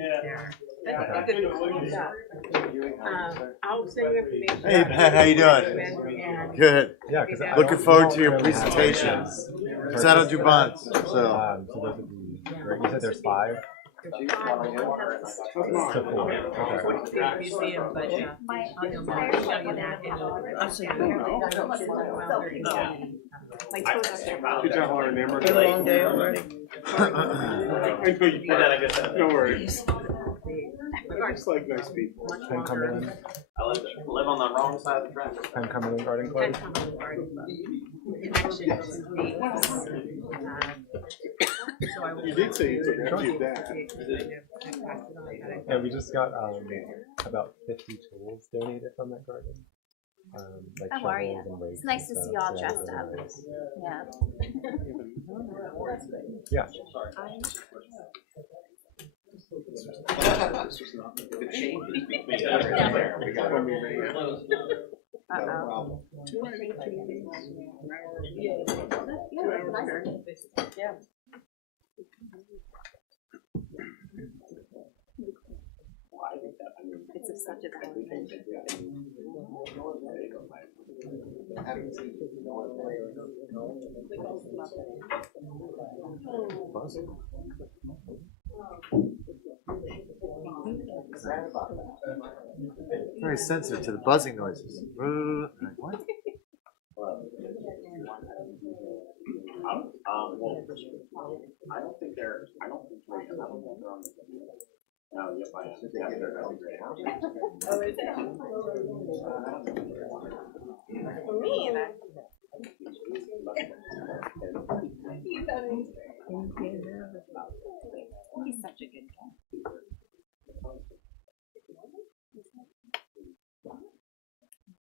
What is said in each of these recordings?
there. I'll send you information. Hey Pat, how you doing? Good. Yeah, because Looking forward to your presentation. Because I don't do bonds, so. So those would be great. You said there's 5? So 4. Okay. Museum, but I'll show you that. I'll show you Good job, Lauren. a long day already. No worries. It's like nice people. Penn Cumberland. I live on the wrong side of the track. Penn Cumberland Garden Club. You did say you took after your dad. Yeah, we just got about 50 tools donated from that garden. Like How are you? shovels and rakes. It's nice to see you all yeah, dressed up. Yeah. Yeah. It's such a bad thing. Very sensitive to the buzzing noises. Like, what? Well, I don't think they're on the. No, yep, I am. Yeah, they're not great. Oh, is it? For me, He's such a good guy.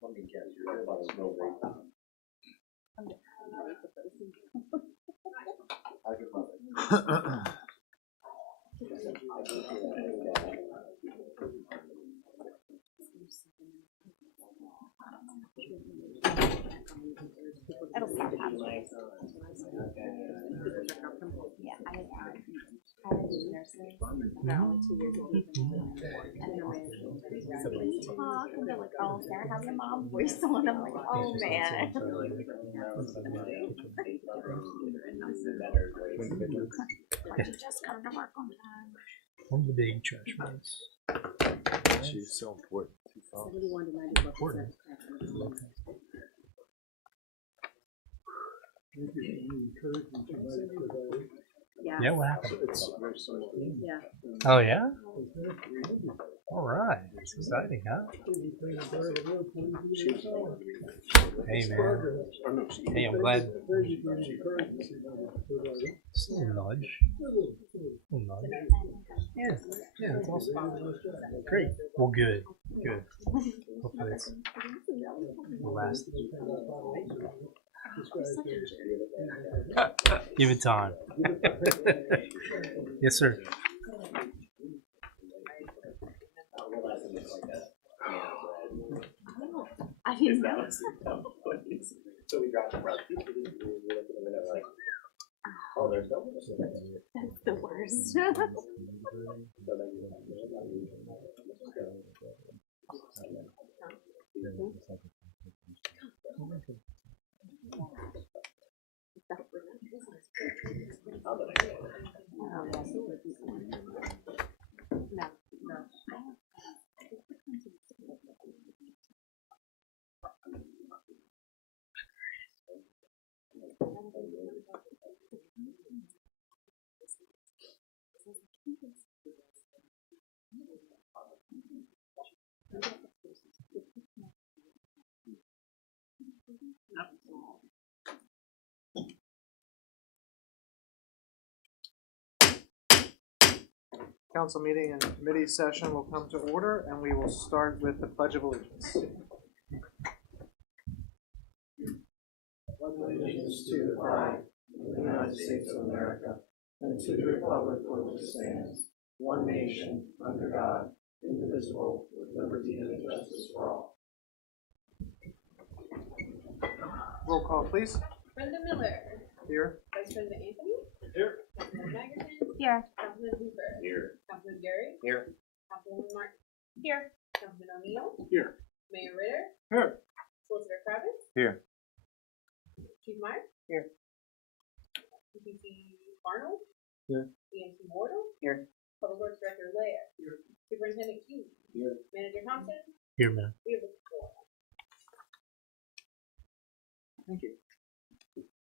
Let me guess, you're about to know right now. I could love it. It'll stop happening. Yeah, I was nursing. They're only 2 years old. And we talk, and they're like, "Oh, Sarah has a mom voice on." I'm like, "Oh man." But you just come to work on time. One of the big trash bags. She's so important. Important. Yeah, what happened? Yeah. Oh, yeah? All right. It's exciting, huh? Hey, man. Hey, I'm glad. Just a little nudge. Yeah, yeah, that's awesome. Great. Well, good. Good. Hopefully it's will last. Give it time. Yes, sir. I didn't know. So we dropped the rug. Oh, there's no. That's the worst. Council meeting and committee session will come to order, and we will start with the Pledge of Allegiance. Pledge allegiance to the flag of the United States of America and to the republic for which it stands, one nation, under God, indivisible, with liberty and justice for all. Roll call, please. Brenda Miller. Here. Vice President Anthony. Here. Councilman Maggerson. Here. Councilman Hooper. Here. Councilman Gary. Here. Councilwoman Martin. Here. Councilman O'Neill. Here. Mayor Ritter. Here. Solicitor Kravitz. Here. Chief Meyer. Here. CPC Arnold. Here. EMC Wardle. Here. Public Works Director Lair. Here. Superintendent Hughes. Here. Manager Thompson. Here, man. We have a four. Thank you.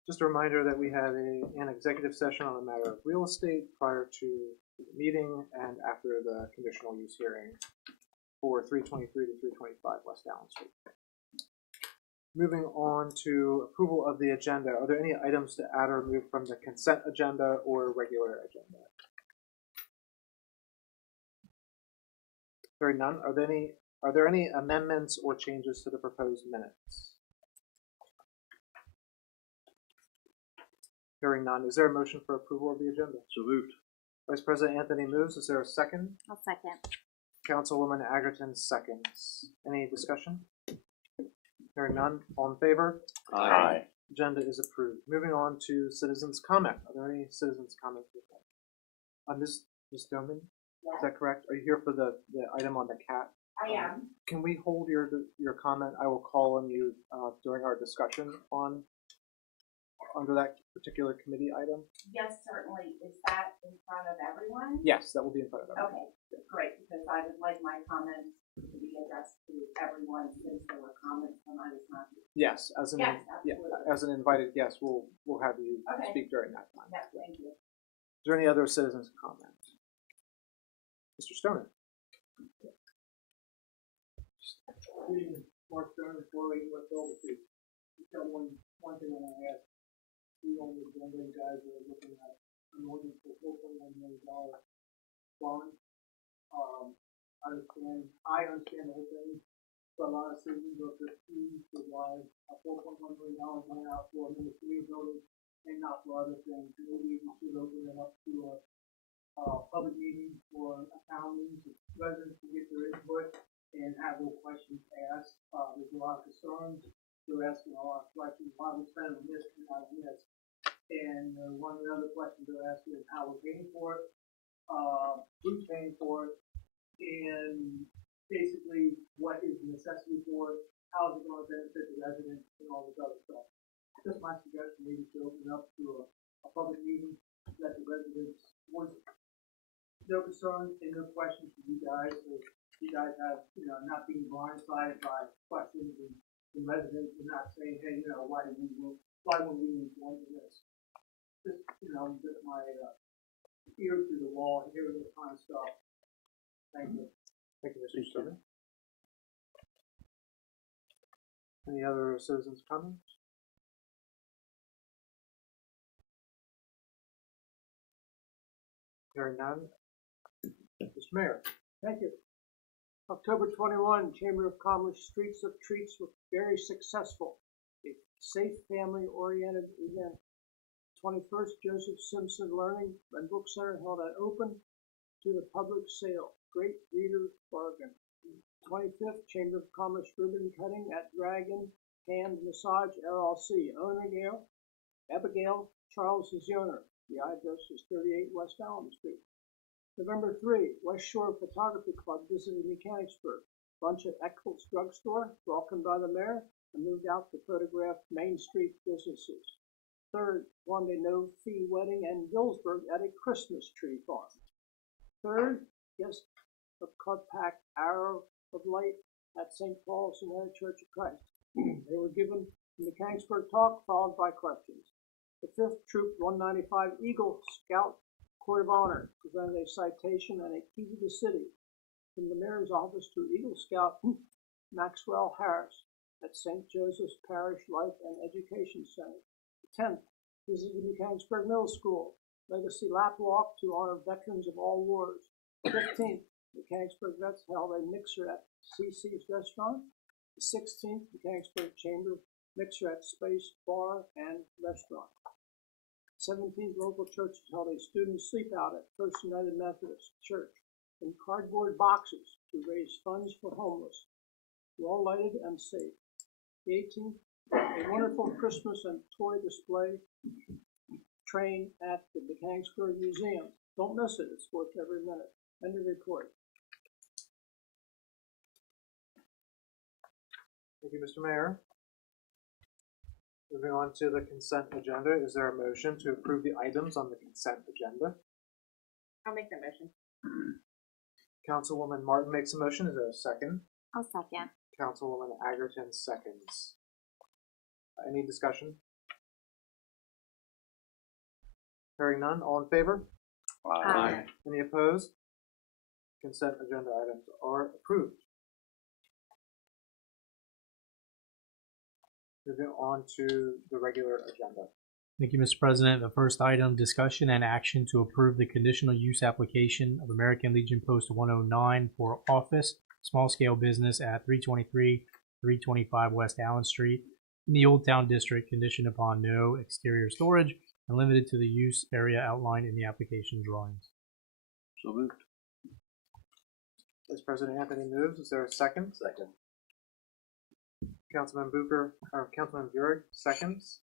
Just a reminder that we had an executive session on a matter of real estate prior to the meeting and after the conditional use hearing for 323 to 325 West Allen Street. Moving on to approval of the agenda. Are there any items to add or remove from the consent agenda or regular agenda? Hearing none. Are there any amendments or changes to the proposed minutes? Hearing none. Is there a motion for approval of the agenda? So moved. Vice President Anthony moves. Is there a second? I'll second. Councilwoman Agerton seconds. Any discussion? Hearing none. All in favor? Aye. Agenda is approved. Moving on to citizens' comment. Are there any citizens' comments? Ms. Doman, is that correct? Are you here for the item on the cat? I am. Can we hold your comment? I will call on you during our discussion under that particular committee item. Yes, certainly. Is that in front of everyone? Yes, that will be in front of everyone. Okay, great, because I would like my comments to be addressed to everyone since there were comments when I was not here. Yes, as an Yes, yeah, absolutely. as an invited guest, we'll have you Okay. speak during that time. Yes, thank you. Is there any other citizens' comments? Mr. Stoner. Mark Turner, 408 West Elm Street. Just got one thing I want to ask. We on the agenda guys are looking at an ordinance for $4.1 million bond. I understand the whole thing, but a lot of citizens are confused with why a $4.1 million went out for a ministry building and not for other things. Maybe we should open it up to a public meeting for accountants, residents to get their input and have their questions asked. There's a lot of concerns. They're asking a lot of questions. Why we spend on this and not on this? And one of the other questions they're asking is how we're paying for it, who's paying for it, and basically what is the necessity for it, how is it going to benefit the residents, and all this other stuff. Just my suggestion maybe to open up to a public meeting, let the residents voice their concerns and their questions to you guys, so you guys have, not being blindsided by questions and residents and not saying, hey, why were we informed of this? Just, just my ear to the wall, hearing this kind of stuff. Thank you. Thank you, Mr. Stoner. Any other citizens' comments? Hearing none. Mr. Mayor. Thank you. October 21, Chamber of Commerce Streets of Treats was very successful. A safe, family-oriented event. 21st, Joseph Simpson Learning and Book Center held an open to the public sale. Great reader bargain. 25th, Chamber of Commerce ribbon cutting at Dragon Hand Massage LLC. Owner Abigail Charles is the owner. The address is 38 West Allen Street. November 3, West Shore Photography Club visited Mechanicsburg. Lunch at Eccles Drugstore, welcomed by the mayor, and moved out to photograph Main Street businesses. Third, won a no-fee wedding in Gillsburg at a Christmas tree farm. Third, guest of Club-Pack Arrow of Light at St. Paul's United Church of Christ. They were given the Mechanicsburg talk, followed by questions. The 5th Troop 195 Eagle Scout Court of Honor presented a citation and a key to the city from the mayor's office to Eagle Scout Maxwell Harris at St. Joseph's Parish Life and Education Center. The 10th visited Mechanicsburg Middle School, Legacy Lap Walk to honor veterans of all wars. 15th, Mechanicsburg Vets held a mixer at CC's Restaurant. The 16th, Mechanicsburg Chamber mixer at Space Bar and Restaurant. 17th, local churches held a student sleep out at First United Methodist Church in cardboard boxes to raise funds for homeless. Well lighted and safe. The 18th, a wonderful Christmas and toy display train at the Mechanicsburg Museum. Don't miss it, it's worth every minute. End of report. Thank you, Mr. Mayor. Moving on to the consent agenda, is there a motion to approve the items on the consent agenda? I'll make that motion. Councilwoman Martin makes a motion, is there a second? I'll second. Councilwoman Agerton seconds. Any discussion? Hearing none, all in favor? Aye. Any opposed? Consent agenda items are approved. Moving on to the regular agenda. Thank you, Mr. President. The first item, discussion and action to approve the conditional use application of American Legion Post 109 for office, small scale business at 323, 325 West Allen Street in the Old Town District, conditioned upon no exterior storage and limited to the use area outlined in the application drawings. So moved. Vice President Anthony moves, is there a second? Second. Councilman Bucher, or Councilman Burek seconds.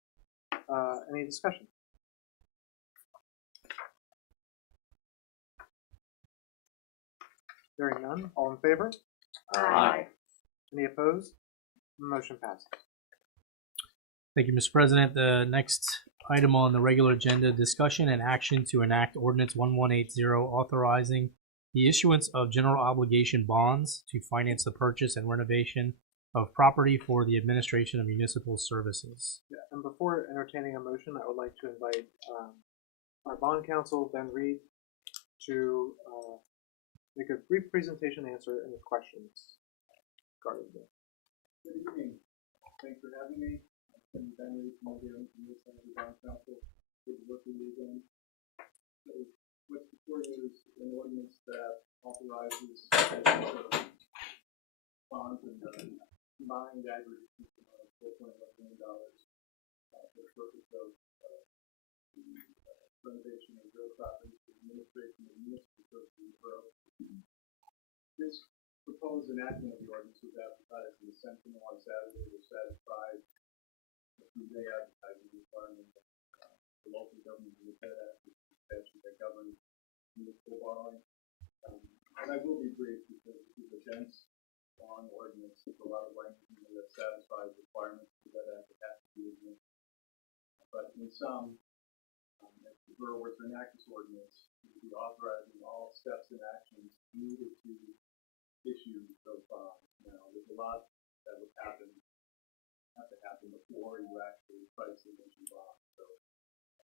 Any discussion? Hearing none, all in favor? Aye. Any opposed? Motion passes. Thank you, Mr. President. The next item on the regular agenda, discussion and action to enact Ordinance 1180 authorizing the issuance of general obligation bonds to finance the purchase and renovation of property for the administration of municipal services. Yeah, and before entertaining a motion, I would like to invite our bond counsel, Ben Reed, to make a brief presentation and answer any questions regarding this. Good evening. Thanks for having me. I'm Ben Reed from the Bond Council. Good to work with you again. So what's before you is an ordinance that authorizes bonds and combined aggregate of $4.1 million for the purpose of the renovation of real property, administration of municipal services borough. This proposed enactment of the ordinance was advertised in the Sentinel on Saturday to satisfy the 3-day advertising requirement of the local government and the Fed Act, which is the statute that governs municipal borrowing. And I will be brief because this is a dense, long ordinance with a lot of language in it that satisfies requirements for that act that has to be administered. But in sum, if the borough were to enact this ordinance, it would be authorizing all steps and actions needed to issue those bonds. Now, there's a lot that would have to happen before you actually price and issue bonds. So,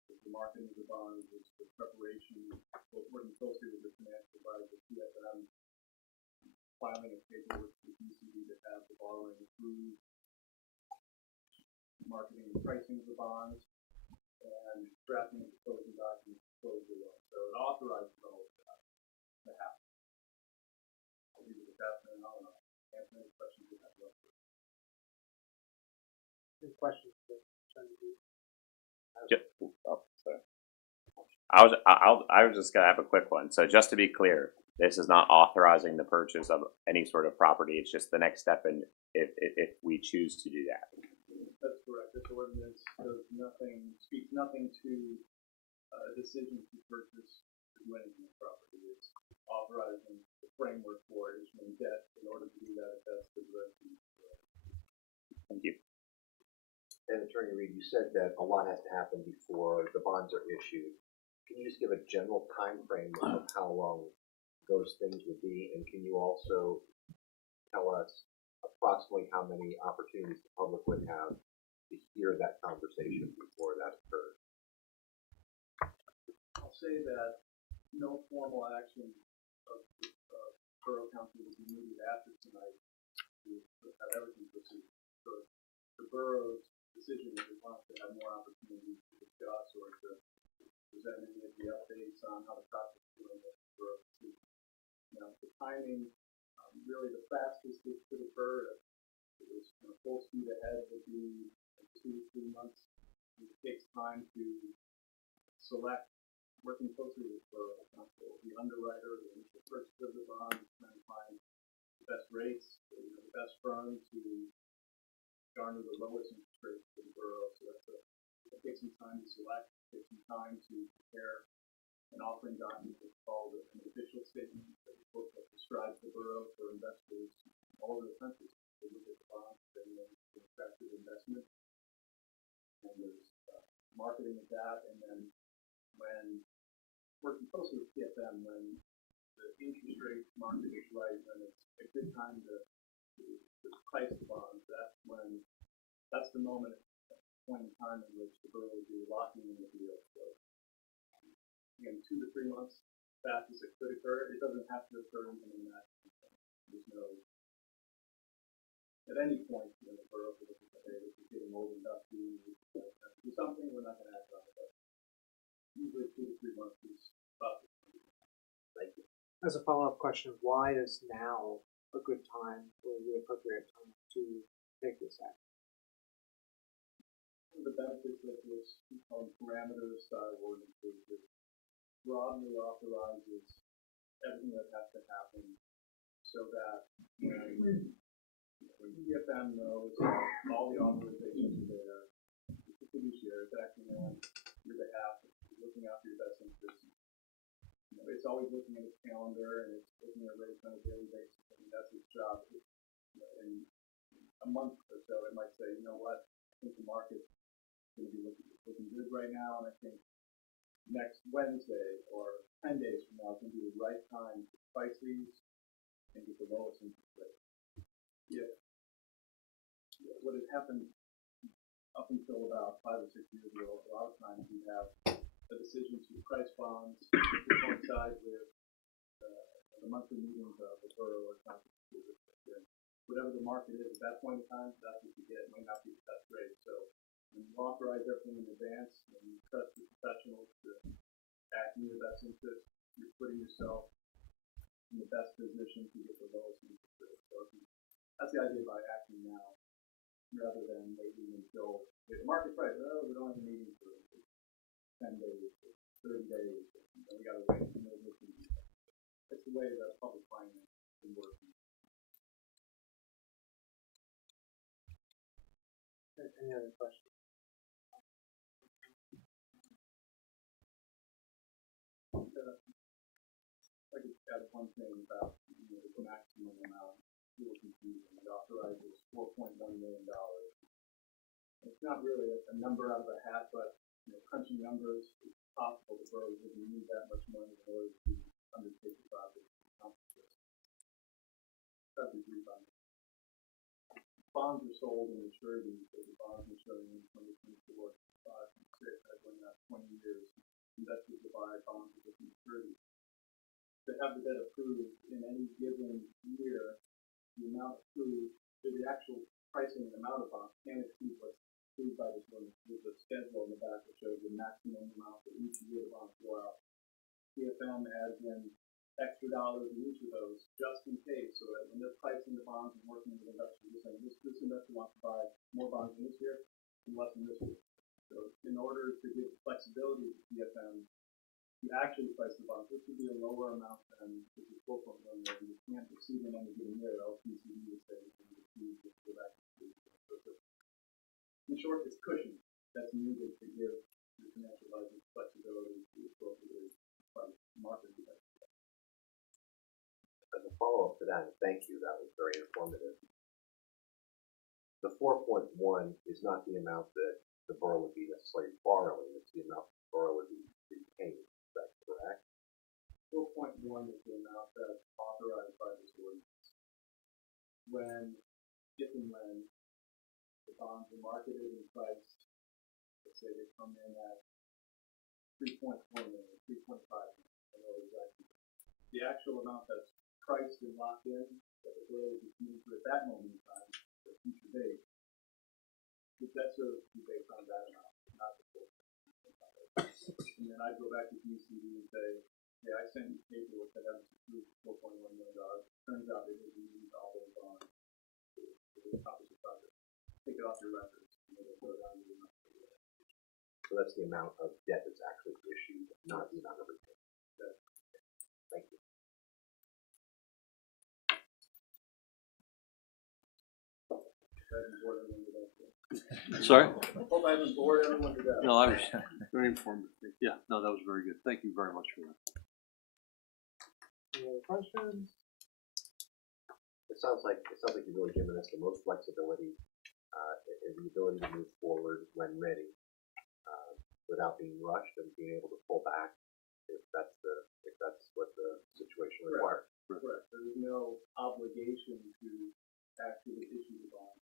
there's the marketing of the bonds, there's the preparation, working closely with the financial advisor, PFM, filing of paperwork to the DCD to have the borrowing approved, marketing and pricing of the bonds, and drafting the closing documents to close the loan. So it authorizes all of that to happen. I'll leave it at that, and I'll answer any questions you have left. Any questions for Attorney Reed? Sorry. I was just gonna have a quick one. So just to be clear, this is not authorizing the purchase of any sort of property. It's just the next step in if we choose to do that. That's correct. This ordinance does nothing, speaks nothing to a decision to purchase or do anything with property. It's authorizing the framework for issuing debt. In order to do that, that's the direction. Thank you. And Attorney Reed, you said that a lot has to happen before the bonds are issued. Can you just give a general time frame of how long those things would be? And can you also tell us approximately how many opportunities the public would have to hear that conversation before that occurs? I'll say that no formal action of the Borough Council will be needed after tonight to have everything proceed. So the borough's decision if it wants to have more opportunities to discuss or to present any of the updates on how the process is doing with the borough decision. Now, the timing, really the fastest this could occur, if it was full speed ahead, would be 2 to 3 months. It takes time to select, working closely with the Borough Council, the underwriter, the initial purchaser of the bond, trying to find the best rates, the best firm to garner the lowest interest rates for the borough. So it takes some time to select. take some time to prepare an offering document called an official statement that we both describe the borough for investors all over the country. They look at the bonds and then attractive investment. And there's marketing of that, and then when working closely with PFM, when the interest rate market is right, when it's a good time to price the bonds, that's the moment, point in time in which the borough will be locking in the deal. So, again, 2 to 3 months fast as it could occur. It doesn't have to occur even in that. There's no, at any point in the borough, if it's like, hey, this is getting old enough to do something, we're not going to act on it. But usually 2 to 3 months is about it. Thank you. As a follow-up question, why is now a good time or the appropriate time to take this action? One of the benefits of this parameter style ordinance is it broadly authorizes everything that has to happen so that when PFM knows all the authorizations are there, the fiduciary is acting on your behalf, looking after your best interests. It's always looking at its calendar and it's looking at rates on a daily basis. I mean, that's its job. In a month or so, it might say, you know what, I think the market's going to be looking good right now, and I think next Wednesday or 10 days from now is going to be the right time to price these and get the lowest interest rate. What has happened up until about 5 or 6 years ago, a lot of times we have a decision to price bonds to coincide with the monthly meetings of the borough or council. Whatever the market is at that point in time, that's what you get. It might not be the best rate. So when you authorize everything in advance and you trust the professionals to act in your best interest, you're putting yourself in the best position to get the lowest interest rate. So that's the idea by acting now, rather than waiting until the market price. Oh, we don't have a meeting for 10 days, 30 days. We got to wait. That's the way that public finance can work. Any other questions? I could add one thing about the maximum amount. People confusing. It authorizes $4.1 million. It's not really a number out of a hat, but crunching numbers, it's possible the borough doesn't need that much money in order to undertake the project. Bonds are sold in maturity, so the bonds maturing in 2024, 5, and 6, I've been that 20 years. Investors will buy bonds with maturity. To have the debt approved in any given year, the amount approved, the actual pricing and amount of bonds can exceed what's approved by this one. There's a schedule in the back that shows the maximum amount for each year the bonds go out. PFM adds in extra dollars in each of those just in case, so that when they're pricing the bonds and working with investors, they're saying this investor wants to buy more bonds in this year and less in this year. So in order to give flexibility to PFM to actually price the bonds, this would be a lower amount than the 4.1 million. You can't exceed in any given year, else PCD would say you can exceed to go back to in short, it's cushion that's needed to give the financial advisors flexibility to appropriately price market investment. As a follow-up to that, and thank you, that was very informative. The 4.1 is not the amount that the borough would be necessarily borrowing, it's the amount the borough would be repaying. Is that correct? 4.1 is the amount that's authorized by this ordinance. If and when the bonds are marketed and priced, let's say they come in at 3.4 million, 3.5 million, I know exactly. The actual amount that's priced and locked in that the borough would be committed to at that moment in time, at a future date, the debt service would be based on that amount, not the 4. And then I'd go back to DCD and say, hey, I sent you paperwork that has approved $4.1 million. Turns out they didn't use all those bonds to accomplish the project. Take it off your records. So that's the amount of debt that's actually issued, not the amount of repayment. Thank you. Sorry? Hope I haven't bored everyone to death. No, I was very informative. Yeah, no, that was very good. Thank you very much for that. Any other questions? It sounds like you've really given us the most flexibility, and the ability to move forward when ready, without being rushed and being able to pull back if that's what the situation requires. Correct. There's no obligation to actually issue the bond.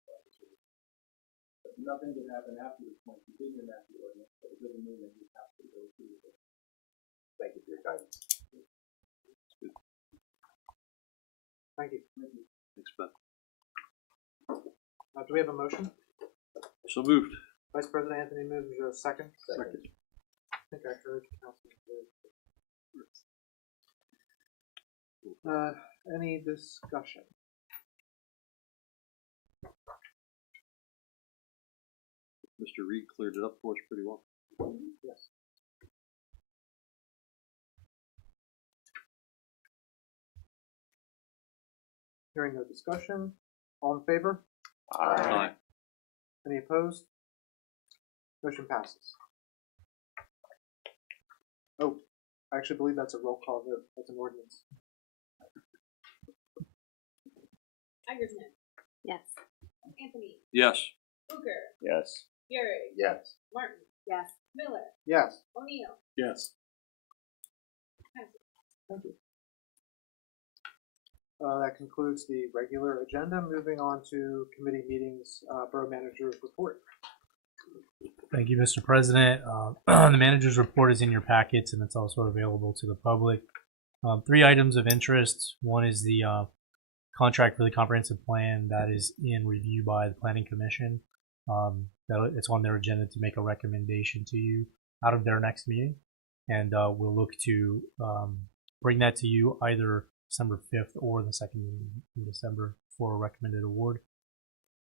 But nothing can happen after the point you did enact the ordinance, but it doesn't mean that you have to go through with it. Thank you for your guidance. Thank you. Thanks, Beth. Do we have a motion? So moved. Vice President Anthony moves. Is there a second? Second. I think I heard Councilman Wood. Any discussion? Mr. Reed cleared it up for us pretty well. Yes. Hearing no discussion, all in favor? Aye. Any opposed? Motion passes. Oh, I actually believe that's a roll call vote. That's an ordinance. Igersman, Yes. Anthony, Yes. Booker, Yes. Gary, Yes. Martin, Yes. Miller, Yes. O'Neill. Yes. Thank you. That concludes the regular agenda. Moving on to committee meetings, Borough Manager's report. Thank you, Mr. President. The manager's report is in your packets, and it's also available to the public. 3 items of interest. One is the contract for the comprehensive plan that is in review by the Planning Commission. It's on their agenda to make a recommendation to you out of their next meeting, and we'll look to bring that to you either December 5th or the second meeting in December for a recommended award.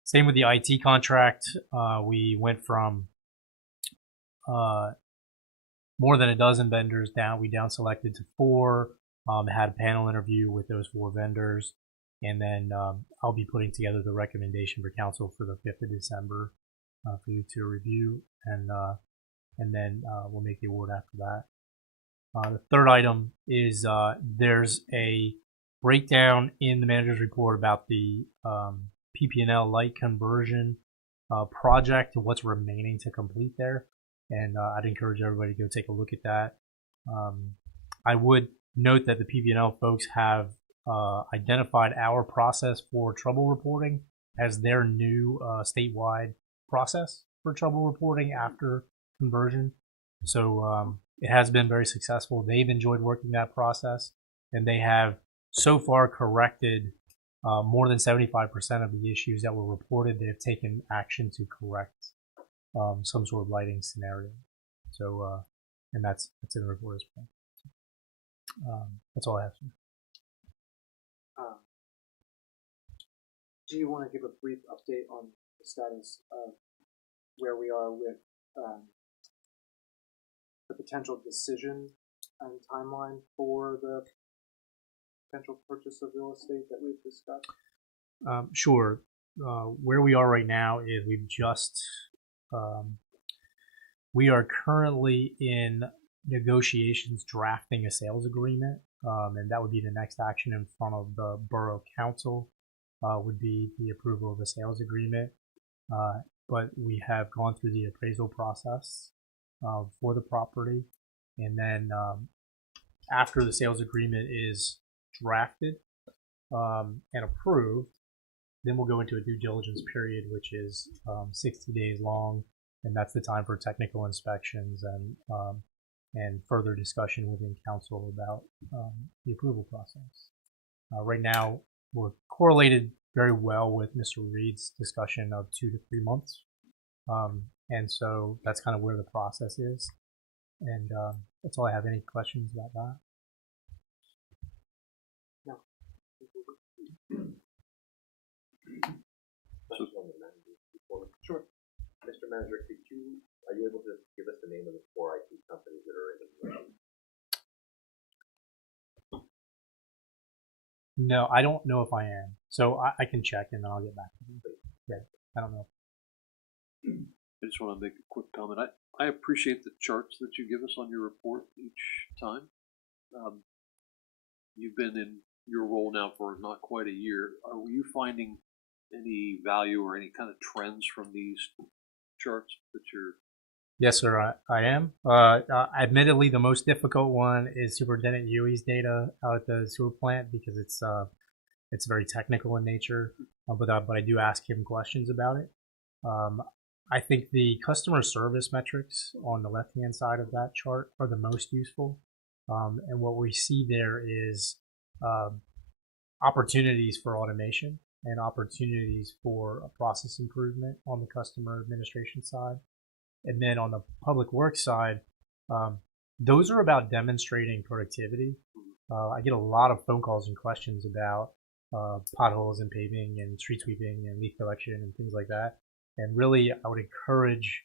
Same with the IT contract. We went from more than a dozen vendors down. We down selected to 4. Had a panel interview with those 4 vendors, and then I'll be putting together the recommendation for council for the 5th of December for you to review, and then we'll make the award after that. The third item is there's a breakdown in the manager's report about the PP&L light conversion project to what's remaining to complete there, and I'd encourage everybody to go take a look at that. I would note that the PP&L folks have identified our process for trouble reporting as their new statewide process for trouble reporting after conversion. So it has been very successful. They've enjoyed working that process, and they have so far corrected more than 75% of the issues that were reported. They have taken action to correct some sort of lighting scenario. So, and that's in the report as well. That's all I have. Do you want to give a brief update on the status of where we are with the potential decision and timeline for the potential purchase of real estate that we've discussed? Sure. Where we are right now is we are currently in negotiations drafting a sales agreement, and that would be the next action in front of the Borough Council, would be the approval of a sales agreement. But we have gone through the appraisal process for the property, and then after the sales agreement is drafted and approved, then we'll go into a due diligence period, which is 60 days long, and that's the time for technical inspections and further discussion within council about the approval process. Right now, we're correlated very well with Mr. Reed's discussion of 2 to 3 months, and so that's kind of where the process is. And that's all I have. Any questions about that? No. Sure. Mr. Manager, are you able to give us the name of the 4 IT companies that are in the position? No, I don't know if I am. So I can check and then I'll get back to you. Yeah, I don't know. I just want to make a quick comment. I appreciate the charts that you give us on your report each time. You've been in your role now for not quite a year. Are you finding any value or any kind of trends from these charts that you're? Yes, sir, I am. Admittedly, the most difficult one is Superintendent Yui's data out at the sewer plant because it's very technical in nature, but I do ask him questions about it. I think the customer service metrics on the left-hand side of that chart are the most useful. And what we see there is opportunities for automation and opportunities for a process improvement on the customer administration side. And then on the public works side, those are about demonstrating productivity. I get a lot of phone calls and questions about potholes and paving and street sweeping and leaf collection and things like that. And really, I would encourage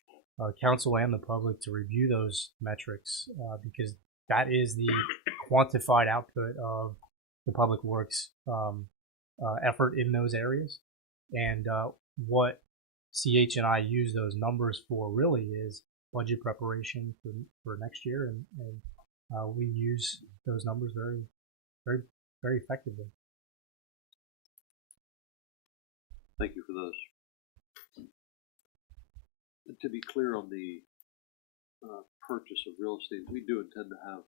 council and the public to review those metrics because that is the quantified output of the public works effort in those areas. And what CH and I use those numbers for really is budget preparation for next year, and we use those numbers very, very, very effectively. Thank you for those. And to be clear on the purchase of real estate, we do intend to have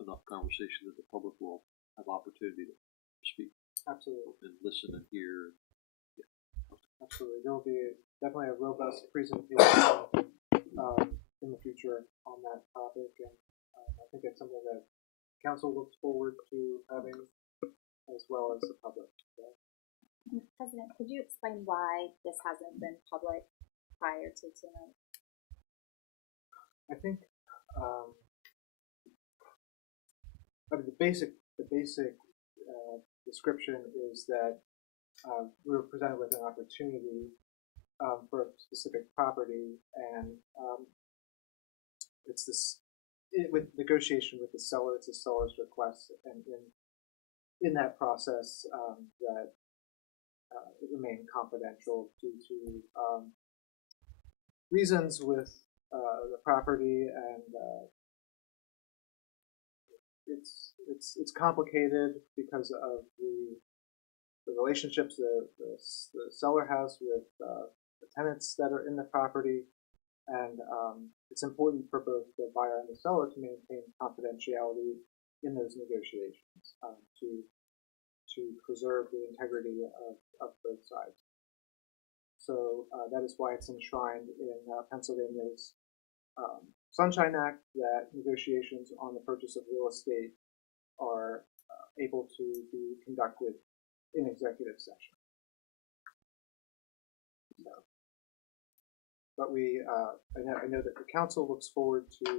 enough conversation that the public will have opportunity to speak. Absolutely. And listen and hear. Yeah. Absolutely. There will be definitely a robust presentation in the future on that topic, and I think it's something that council looks forward to having as well as the public. So. President, could you explain why this hasn't been public prior to tonight? I think I mean, the basic description is that we were presented with an opportunity for a specific property, and it's this with negotiation with the seller. It's a seller's request, and in that process, that it remained confidential due to reasons with the property, and it's complicated because of the relationships the seller has with the tenants that are in the property, and it's important for both the buyer and the seller to maintain confidentiality in those negotiations to preserve the integrity of both sides. So that is why it's enshrined in Pennsylvania's Sunshine Act that negotiations on the purchase of real estate are able to be conducted in executive session. So, but I know that the council looks forward to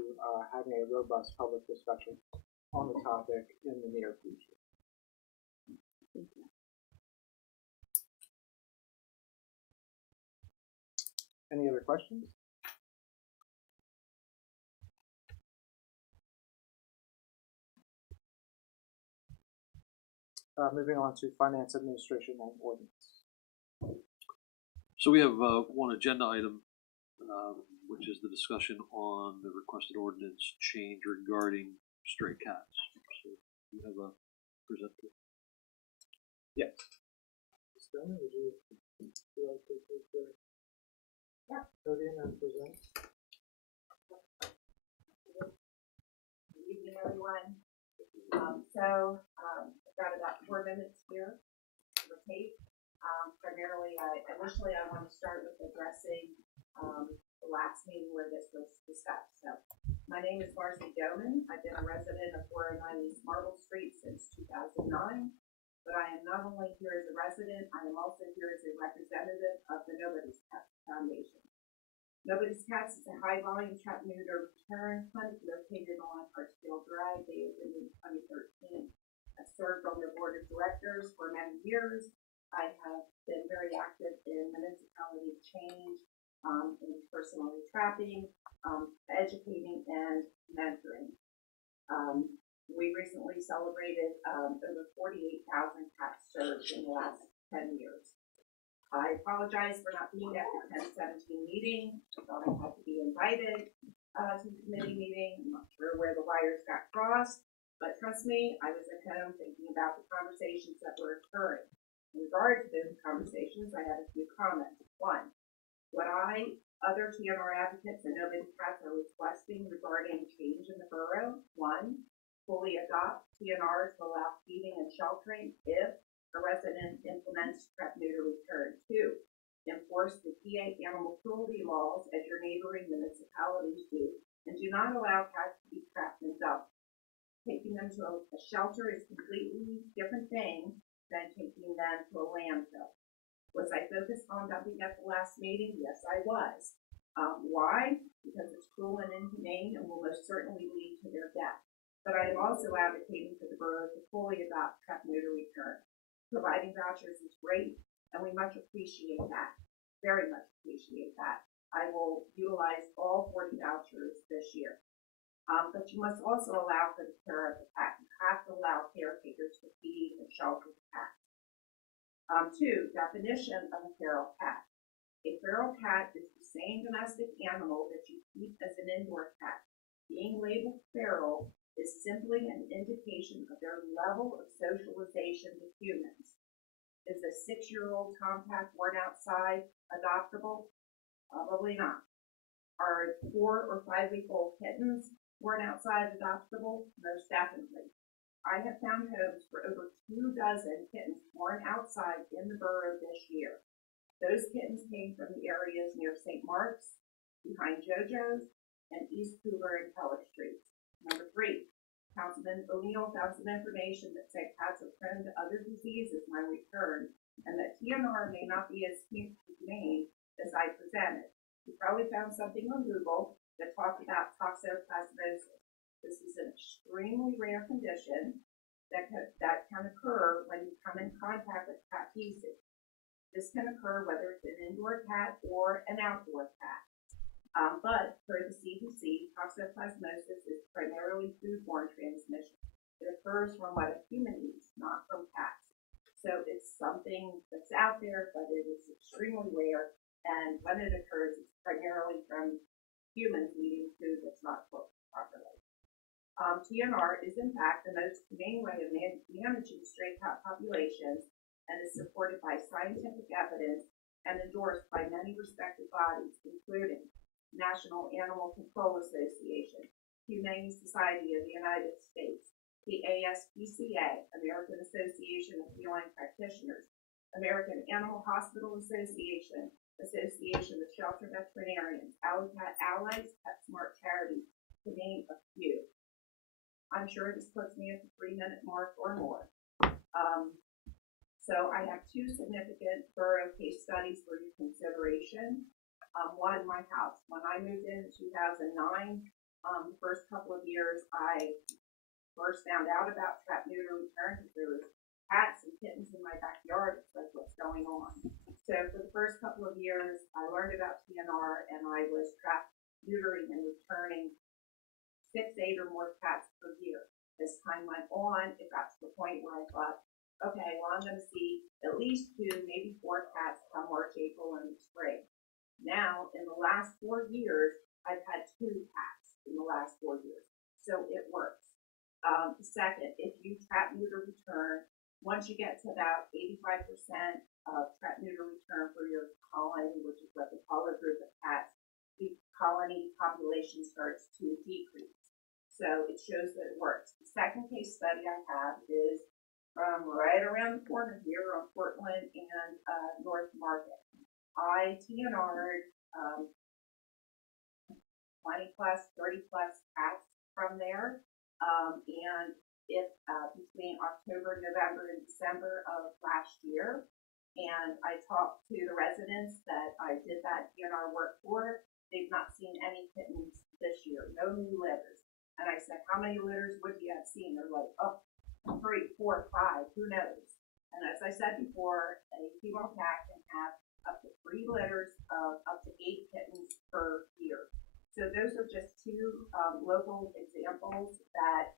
having a robust public discussion on the topic in the near future. Thank you. Any other questions? Moving on to finance administration and ordinance. So we have one agenda item, which is the discussion on the requested ordinance change regarding stray cats. So you have a presenter. Yes. Ms. Dillon, would you like to take the podium and present? Good evening, everyone. I've got about 4 minutes here to tape. Primarily, initially I want to start with addressing the last meeting where this was discussed. So, my name is Marcy Doman. I've been a resident of 409 East Marble Street since 2009. But I am not only here as a resident, I am also here as a representative of the Nobody's Cats Foundation. Nobody's Cats is a high-volume trap, neuter, return clinic located on Hartsfield Drive. They opened in 2013. I've served on their board of directors for many years. I have been very active in municipality change, in personally trapping, educating, and mentoring. We recently celebrated over 48,000 cats served in the last 10 years. I apologize for not being at the 10/17 meeting. I thought I had to be invited to the committee meeting. I'm not sure where the wires got crossed, but trust me, I was at home thinking about the conversations that were occurring. In regard to those conversations, I had a few comments. One, what other TNR advocates and nobody cats are requesting regarding change in the borough. One, fully adopt TNRs to allow feeding and sheltering if a resident implements trap neuter return. Two, enforce the PA animal cruelty laws as your neighboring municipalities do, and do not allow cats to be trapped and dumped. Taking them to a shelter is a completely different thing than taking them to a landfill. Was I focused on dumping at the last meeting? Yes, I was. Why? Because it's cruel and inhumane and will most certainly lead to their death. But I am also advocating for the borough to fully adopt trap neuter return. Providing vouchers is great, and we much appreciate that. Very much appreciate that. I will utilize all 40 vouchers this year. But you must also allow for the care of the cat. You have to allow caretakers to feed and shelter the cat. Two, definition of a feral cat. A feral cat is the same domestic animal that you keep as an indoor cat. Being labeled feral is simply an indication of their level of socialization with humans. Is a 6-year-old tomcat born outside adoptable? Probably not. Are 4 or 5-week-old kittens born outside adoptable? Most definitely. I have found homes for over 24 kittens born outside in the borough this year. Those kittens came from the areas near St. Mark's, behind JoJo's, and East Cooper and Keller Streets. Number 3, Councilman O'Neill found some information that said cats are prone to other diseases when returned, and that TNR may not be as humane as I presented. You probably found something on Google that talked about toxoplasmosis. This is an extremely rare condition that can occur when you come in contact with cat feces. This can occur whether it's an indoor cat or an outdoor cat. But per the CDC, toxoplasmosis is primarily foodborne transmission. It occurs from what a human eats, not from cats. So it's something that's out there, but it is extremely rare. And when it occurs, it's primarily from humans eating food that's not cooked properly. TNR is in fact the most humane way of managing stray cat populations and is supported by scientific evidence and endorsed by many respected bodies, including National Animal Control Association, Humane Society of the United States, the ASPCA, American Association of Feline Practitioners, American Animal Hospital Association, Association of Shelter Veterinarians, Alley Cat Allies, PetSmart Charities, to name a few. I'm sure this puts me at the 3-minute mark or more. So I have 2 significant borough case studies for your consideration. One, my house. When I moved in 2009, the first couple of years, I first found out about trap neuter return because there was cats and kittens in my backyard. It's like, what's going on? So for the first couple of years, I learned about TNR and I was trap neutering and returning 6, 8 or more cats per year. As time went on, it got to the point where I thought, okay, well, I'm going to see at least 2, maybe 4 cats come March, April, and spring. Now, in the last 4 years, I've had 2 cats in the last 4 years. So it works. Second, if you trap neuter return, once you get to about 85% of trap neuter return for your colony, which is what they call a group of cats, the colony population starts to decrease. So it shows that it works. The second case study I have is from right around the corner here on Portland and North Market. I TNR'd 20 plus, 30 plus cats from there. And it between October, November, and December of last year. And I talked to the residents that I did that TNR work for. They've not seen any kittens this year, no new litters. And I said, how many litters would you have seen? They're like, oh, 3, 4, 5, who knows? And as I said before, a female cat can have up to 3 litters of up to 8 kittens per year. So those are just 2 local examples that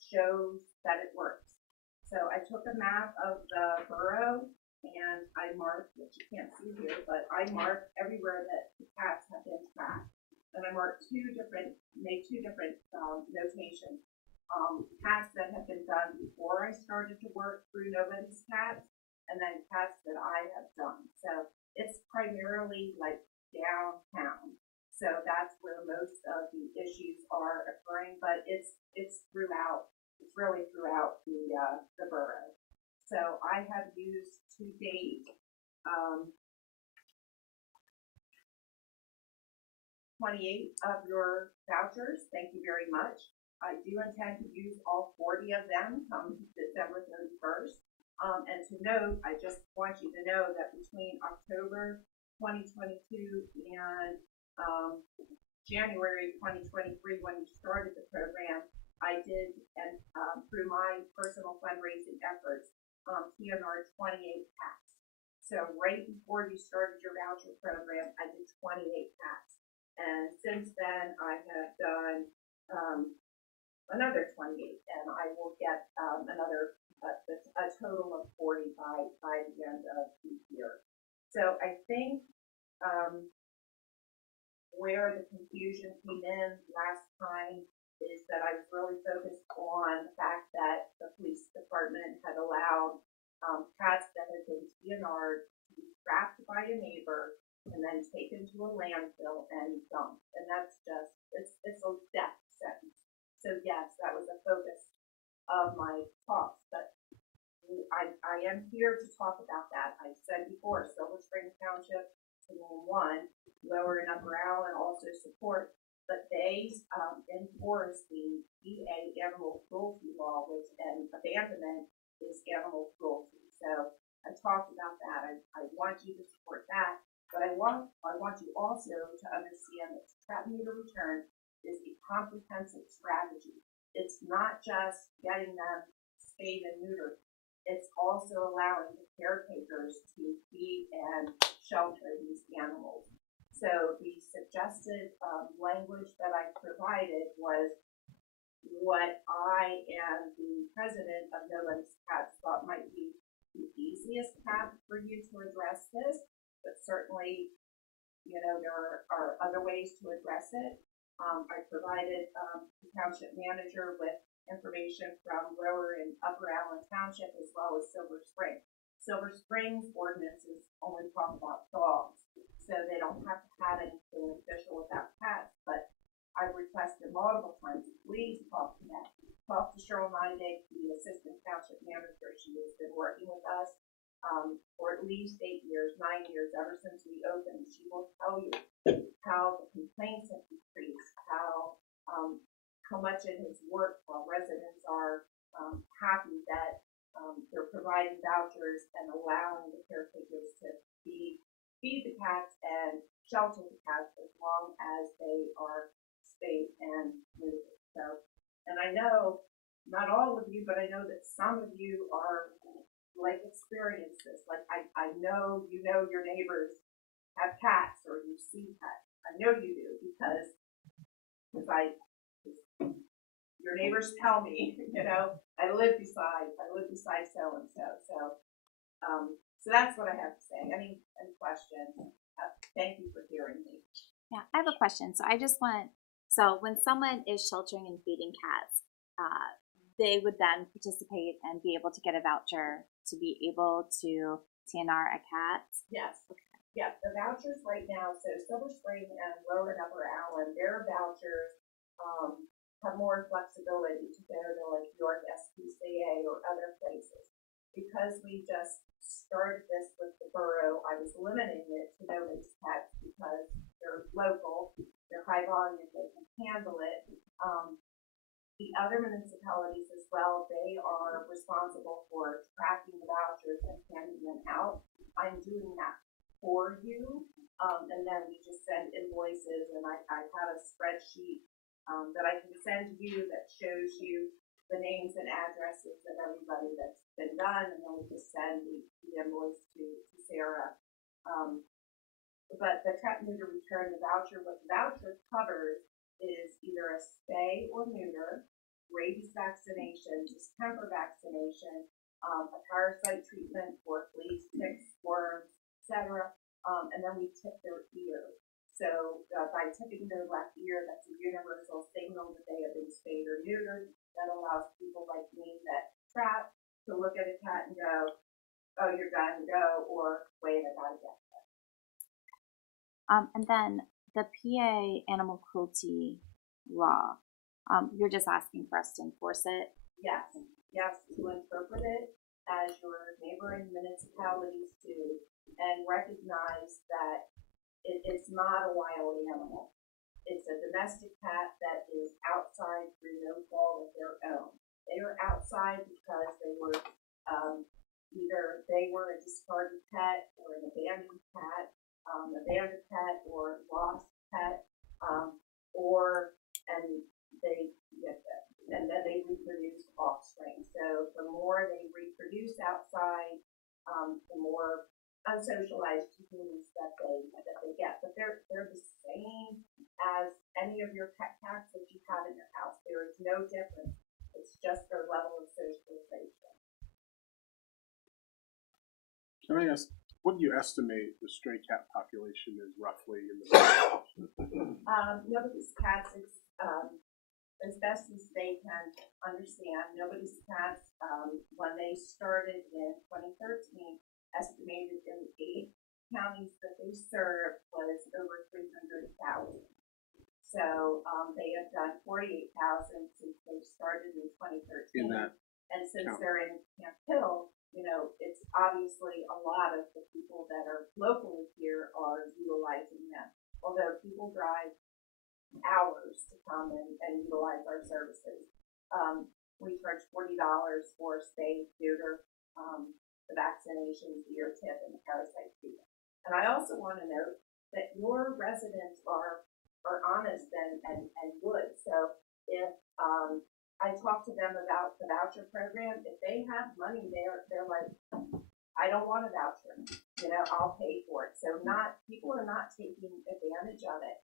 shows that it works. So I took a map of the borough and I marked, which you can't see here, but I marked everywhere that the cats have been tracked. And I marked made two different notations. Cats that have been done before I started to work through Nobody's Cats, and then cats that I have done. So it's primarily like downtown. So that's where most of the issues are occurring, but it's throughout. It's really throughout the borough. So I have used to date 28 of your vouchers. Thank you very much. I do intend to use all 40 of them come December 31st. And to note, I just want you to know that between October 2022 and January 2023, when you started the program, I did, and through my personal fundraising efforts, TNR 28 packs. So right before you started your voucher program, I did 28 packs. And since then, I have done another 28, and I will get a total of 40 by the end of the year. So I think where the confusion came in last time is that I was really focused on the fact that the police department had allowed cats that had been DNR'd to be trapped by a neighbor and then taken to a landfill and dumped. And that's just, it's a death sentence. So yes, that was a focus of my talks, but I am here to talk about that. I said before, Silver Spring Township, one, Lower and Upper Allen also support, but they enforce the EA animal cruelty law, which and abandonment is animal cruelty. So I talked about that. I want you to support that, but I want you also to understand that trap meter return is a comprehensive strategy. It's not just getting them spayed and neutered. It's also allowing the caretakers to feed and shelter these animals. So the suggested language that I provided was what I and the president of Nobody's Cats thought might be the easiest path for you to address this, but certainly, you know, there are other ways to address it. I provided the township manager with information from Lower and Upper Allen Township as well as Silver Spring. Silver Spring's ordinances only talk about dogs, so they don't have to have anything official about cats, but I've requested multiple times, please talk to them. Talk to Cheryl Neidig, the assistant township manager. She has been working with us for at least 8 years, 9 years, ever since we opened. She will tell you how the complaints have decreased, how much it has worked, while residents are happy that they're providing vouchers and allowing the caretakers to feed the cats and shelter the cats as long as they are spayed and neutered. So, and I know not all of you, but I know that some of you are like experience this. Like I know you know your neighbors have cats or you see pets. I know you do because your neighbors tell me, you know, I live beside so and so. So that's what I have to say. Any questions? Thank you for hearing me. Yeah, I have a question. So when someone is sheltering and feeding cats, they would then participate and be able to get a voucher to be able to TNR a cat? Yes. Okay. Yeah, the vouchers right now, so Silver Spring and Lower and Upper Allen, their vouchers have more flexibility to go to like York SPCA or other places. Because we just started this with the borough, I was limiting it to Nobody's Cats because they're local, they're high volume, they can handle it. The other municipalities as well, they are responsible for tracking the vouchers and handing them out. I'm doing that for you, and then we just send invoices, and I have a spreadsheet that I can send you that shows you the names and addresses of everybody that's been done, and then we just send the invoice to Sarah. But the trap neuter return, what the voucher covers is either a spay or neuter, rabies vaccination, distemper vaccination, a parasite treatment for fleas, ticks, worms, etc. And then we tip their ear. So by tipping their left ear, that's a universal signal that they have been spayed or neutered. That allows people like me that trap to look at a cat and go, "Oh, you're done, go," or "Wait, I gotta get it." And then the PA animal cruelty law, you're just asking for us to enforce it? Yes, yes, to interpret it as your neighboring municipalities do, and recognize that it is not a wild animal. It's a domestic cat that is outside through no fault of their own. They are outside because they were either they were a discarded pet or an abandoned pet or lost pet, or and then they reproduce offspring. So the more they reproduce outside, the more unsocialized humans that they get. But they're the same as any of your pet cats that you have in your house. There is no difference. It's just their level of socialization. Can I ask, what do you estimate the stray cat population is roughly in the state? Nobody's cats is as best as they can understand. Nobody's cats, when they started in 2013, estimated in the 8 counties that they served was over 300,000. So they have done 48,000 since they started in 2013. And since they're in Camp Hill, it's obviously a lot of the people that are locally here are utilizing them. Although people drive hours to come and utilize our services. We charge $40 for spay, neuter, the vaccinations, the ear tip, and the parasite treatment. And I also want to note that your residents are honest and good. So if I talk to them about the voucher program, if they have money, they're like, I don't want a voucher. I'll pay for it. So people are not taking advantage of it.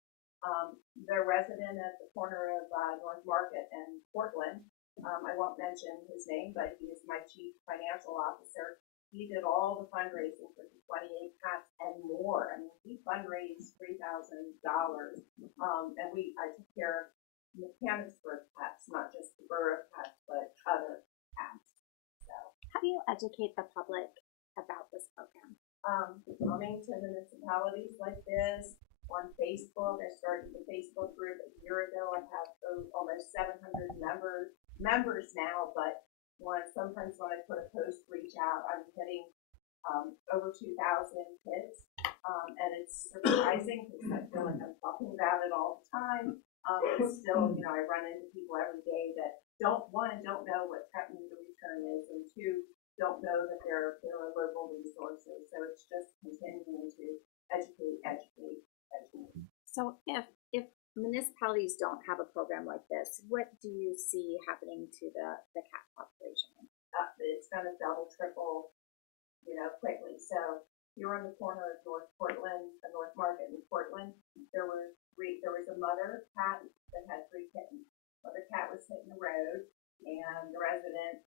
The resident at the corner of North Market and Portland, I won't mention his name, but he is my chief financial officer. He did all the fundraising for the 28 cats and more. I mean, he fundraised $3,000. And I took care of Mechanicsburg cats, not just the Borough cats, but other cats. So, how do you educate the public about this program? Coming to municipalities like this, on Facebook. I started the Facebook group a year ago. I have almost 700 members now, but sometimes when I put a post reach out, I'm getting over 2,000 hits, and it's surprising because I feel like I'm talking about it all the time. But still, I run into people every day that don't know what threatening the return is, and 2, don't know that there are local resources. So it's just continuing to educate. So if municipalities don't have a program like this, what do you see happening to the cat population? It's going to double, triple, quickly. So you're on the corner of North Market in Portland. There was a mother cat that had 3 kittens. Mother cat was hitting the road, and the resident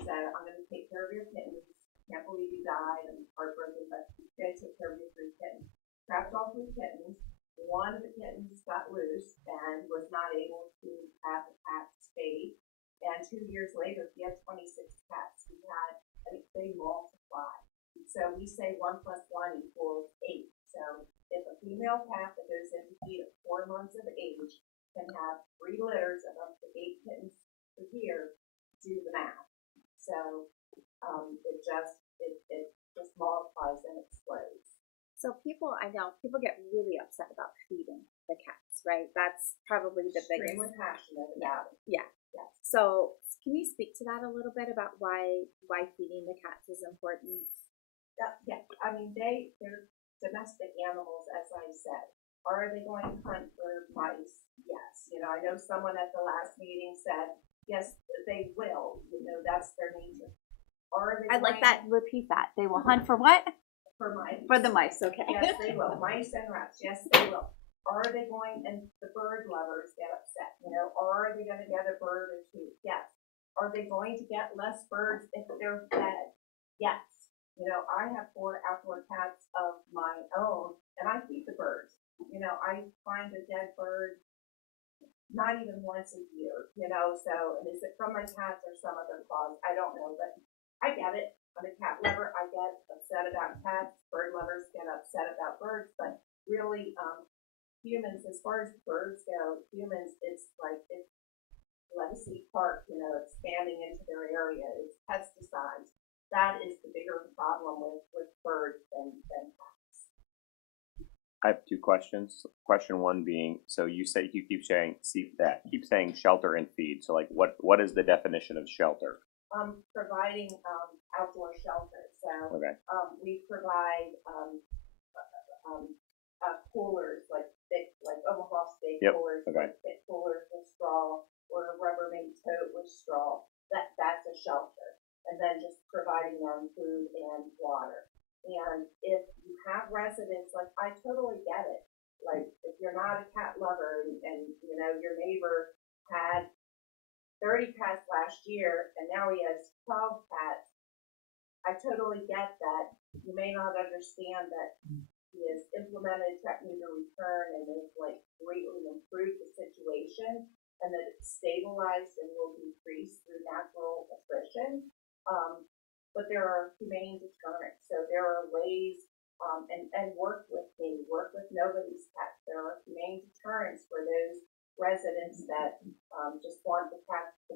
said, "I'm going to take care of your kittens. Can't believe you died. I'm heartbroken, but you gotta take care of your 3 kittens." Trapped all 3 kittens. One of the kittens got loose and was not able to have the cat spayed. And 2 years later, he had 26 cats. They multiply. So we say 1 + 1 = 8. So if a female cat that goes into heat at 4 months of age can have 3 litters of up to 8 kittens per year, do the math. So it just multiplies and explodes. So I know people get really upset about feeding the cats, right? That's probably the biggest. Extremely passionate about it. Yeah. Yes. So can you speak to that a little bit about why feeding the cats is important? Yeah. I mean, they're domestic animals, as I said. Are they going to hunt for mice? Yes. I know someone at the last meeting said, yes, they will. That's their nature. I'd like that. Repeat that. They will hunt for what? For mice. For the mice, okay. Yes, they will. Mice and rats. Yes, they will. Are they going, and the bird lovers get upset, are they going to get a bird or 2? Yes. Are they going to get less birds if they're fed? Yes. You know, I have 4 outdoor cats of my own, and I feed the birds. You know, I find a dead bird not even once a year, you know, so, and is it from my cats or some other cause? I don't know, but I get it. I'm a cat lover. I get upset about cats. Bird lovers get upset about birds, but really, humans, as far as birds go, humans, it's like, it's legacy park, you know, expanding into their area. It's pesticides. That is the bigger problem with birds than cats. I have 2 questions. Question 1 being, so you say you keep saying shelter and feed. So like, what is the definition of shelter? Providing outdoor shelter. So Okay. We provide coolers, like thick, like Omaha steak coolers, Okay. like thick coolers with straw, or a Rubbermaid tote with straw. That's a shelter. And then just providing them food and water. And if you have residents, like, I totally get it. Like, if you're not a cat lover and you know, your neighbor had 30 cats last year and now he has 12 cats, I totally get that. You may not understand that he has implemented trap neuter return and has like greatly improved the situation, and that it's stabilized and will decrease through natural attrition. But there are humane deterrents. So there are ways, and work with me, work with nobody's pets. There are humane deterrents for those residents that just want the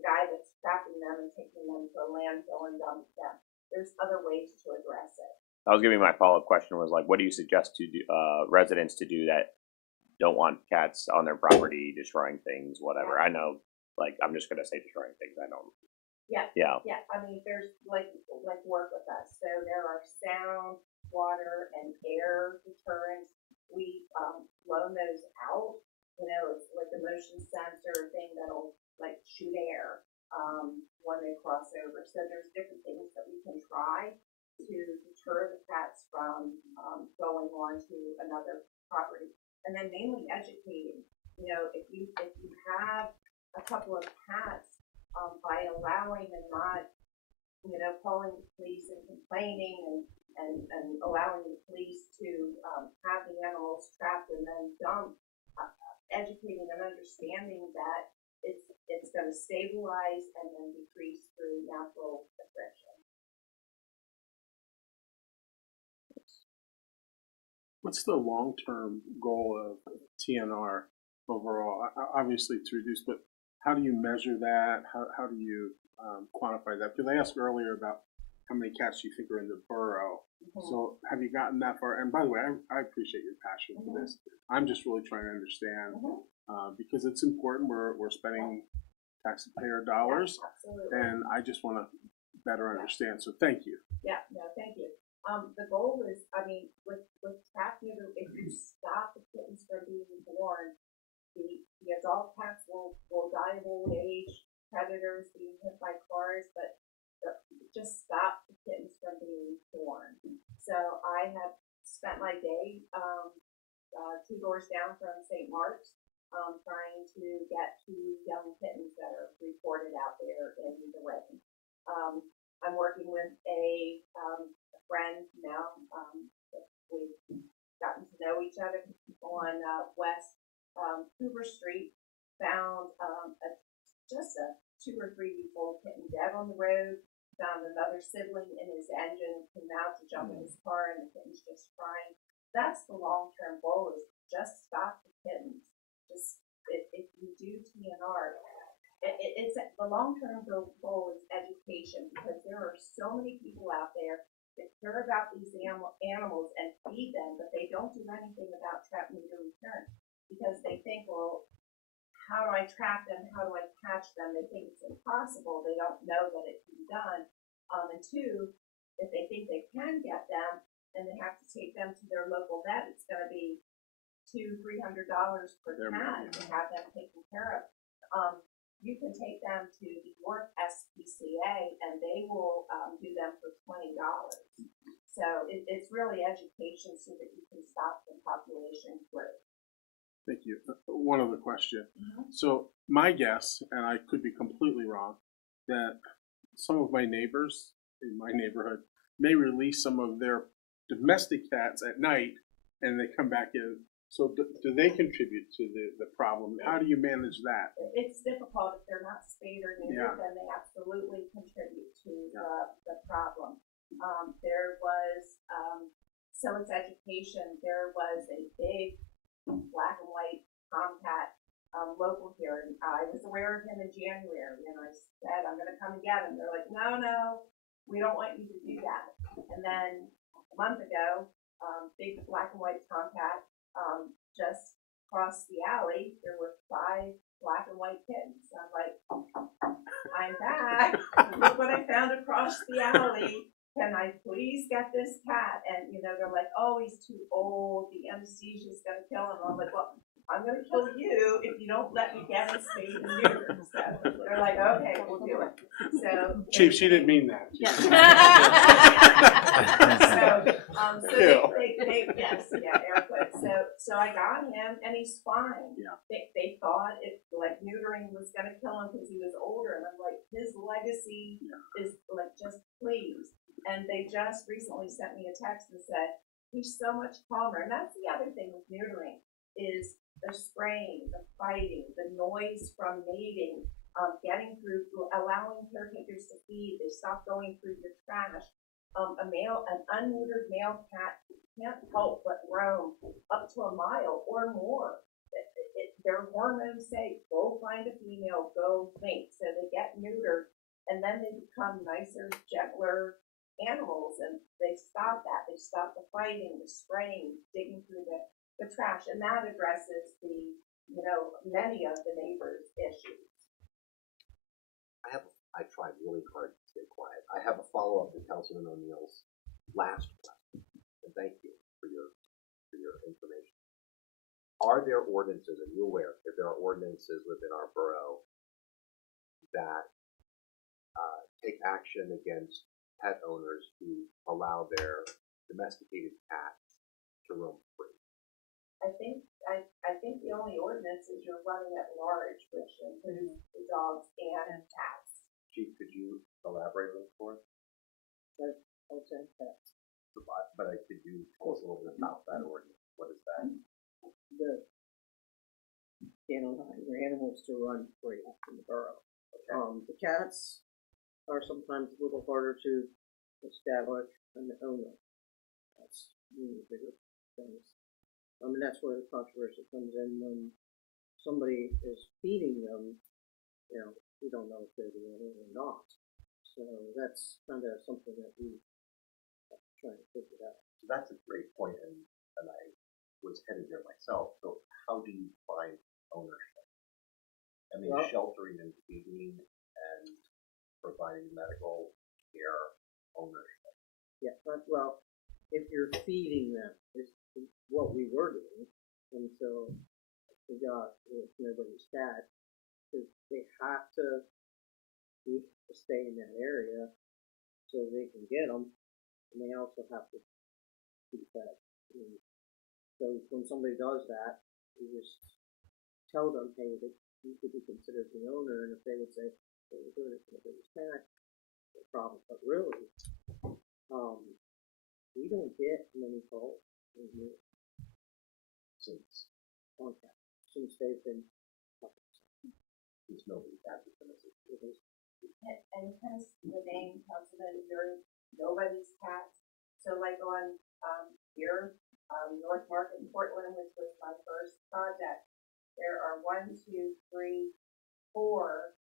guy that's trapping them and taking them to a landfill and dumping them. There's other ways to address it. I was giving my follow-up question was like, what do you suggest to do, residents to do that don't want cats on their property, destroying things, whatever? I know, like, I'm just gonna say destroying things. I don't. Yeah. Yeah. Yeah. I mean, there's like work with us. So there are sound, water, and air deterrents. We loan those out. You know, it's like a motion sensor thing that'll like shoot air when they cross over. So there's different things that we can try to deter the cats from going on to another property. And then mainly educating. You know, if you have a couple of cats, by allowing and not, you know, calling the police and complaining and allowing the police to have the animals trapped and then dumped, educating and understanding that it's going to stabilize and then decrease through natural attrition. What's the long-term goal of TNR overall? Obviously to reduce, but how do you measure that? How do you quantify that? Because I asked earlier about how many cats you think are in the borough. Mm-hmm. So have you gotten that far? And by the way, I appreciate your passion for this. I'm just really trying to understand because it's important. We're spending taxpayer dollars, and I just want to better understand. So thank you. Yeah, no, thank you. The goal is, I mean, with trap neuter, if you stop the kittens from being born, the adult cats will die of old age, predators being hit by cars, but just stop the kittens from being born. So I have spent my day 2 doors down from St. Mark's, trying to get 2 young kittens that are reported out there in the rain. I'm working with a friend now. We've gotten to know each other on West Hoover Street. Found just a 2 or 3 week old kitten dead on the road. Found another sibling in his engine, came out to jump in his car, and the kitten's just crying. That's the long-term goal, is just stop the kittens. Just if you do TNR, it's the long-term goal is education, because there are so many people out there that care about these animals and feed them, but they don't do anything about trap neuter return, because they think, well, how do I trap them? How do I catch them? They think it's impossible. They don't know that it can be done. And 2, if they think they can get them and they have to take them to their local vet, it's going to be $200-300 per cat to have them taken care of. You can take them to the York SPCA and they will do them for $20. So it's really education so that you can stop the population growth. Thank you. One other question. So my guess, and I could be completely wrong, that some of my neighbors in my neighborhood may release some of their domestic cats at night, and they come back in. So do they contribute to the problem? How do you manage that? It's difficult if they're not spayed or neutered, then they absolutely contribute to the problem. There was, so it's education, there was a big black and white tomcat local here, and I was aware of him in January, and I said, I'm gonna come and get him. They're like, no, we don't want you to do that. And then a month ago, big black and white tomcat, just across the alley, there were 5 black and white kittens. I'm like, I'm back. Look what I found across the alley. Can I please get this cat? And, they're like, oh, he's too old. The anesthesia's going to kill him. I'm like, well, I'm going to kill you if you don't let me get him spayed and neutered. So they're like, okay, we'll do it. So Chief, she didn't mean that. Yeah. Air quotes. So I got him, and he's fine. Yeah. They thought neutering was going to kill him because he was older, and I'm like, his legacy is just please. And they just recently sent me a text and said he's so much calmer. And that's the other thing with neutering is the spraying, the fighting, the noise from mating, getting through, allowing caretakers to feed. They stop going through your trash. An unneutered male cat can't help but roam up to a mile or more. Their hormones say, go find a female, go mate. So they get neutered, and then they become nicer, gentler animals, and they stop that. They stop the fighting, the spraying, digging through the trash, and that addresses many of the neighbors' issues. I tried really hard to stay quiet. I have a follow-up to Councilman O'Neill's last question, and thank you for your information. Are there ordinances, are you aware if there are ordinances within our borough that take action against pet owners who allow their domesticated cats to roam free? I think the only ordinance is you're running at large, which includes the dogs and cats. Chief, could you elaborate a little for us? But Could you tell us a little bit about that ordinance? What is that? Your animals to run free in the borough. Okay. The cats are sometimes a little harder to establish than the owner. That's one of the bigger things. And that's where the controversy comes in when somebody is feeding them. We don't know if they're the owner or not. So that's kind of something that we have to try to figure out. So that's a great point, and I was headed there myself. So how do you find ownership? I mean, sheltering and feeding and providing medical care ownership. Yeah, well, if you're feeding them, is what we were doing until we got nobody's cat. Because they have to stay in that area so they can get them, and they also have to be fed. So when somebody does that, you just tell them, hey, that you could be considered the owner, and if they would say, well, we're doing it for nobody's cat, no problem. But really, we don't get many calls since they've been Since nobody's advocacy. And hence the name Councilman, you're nobody's cats. So on here, North Market in Portland, which was my first project, there are 1, 2, 3, 4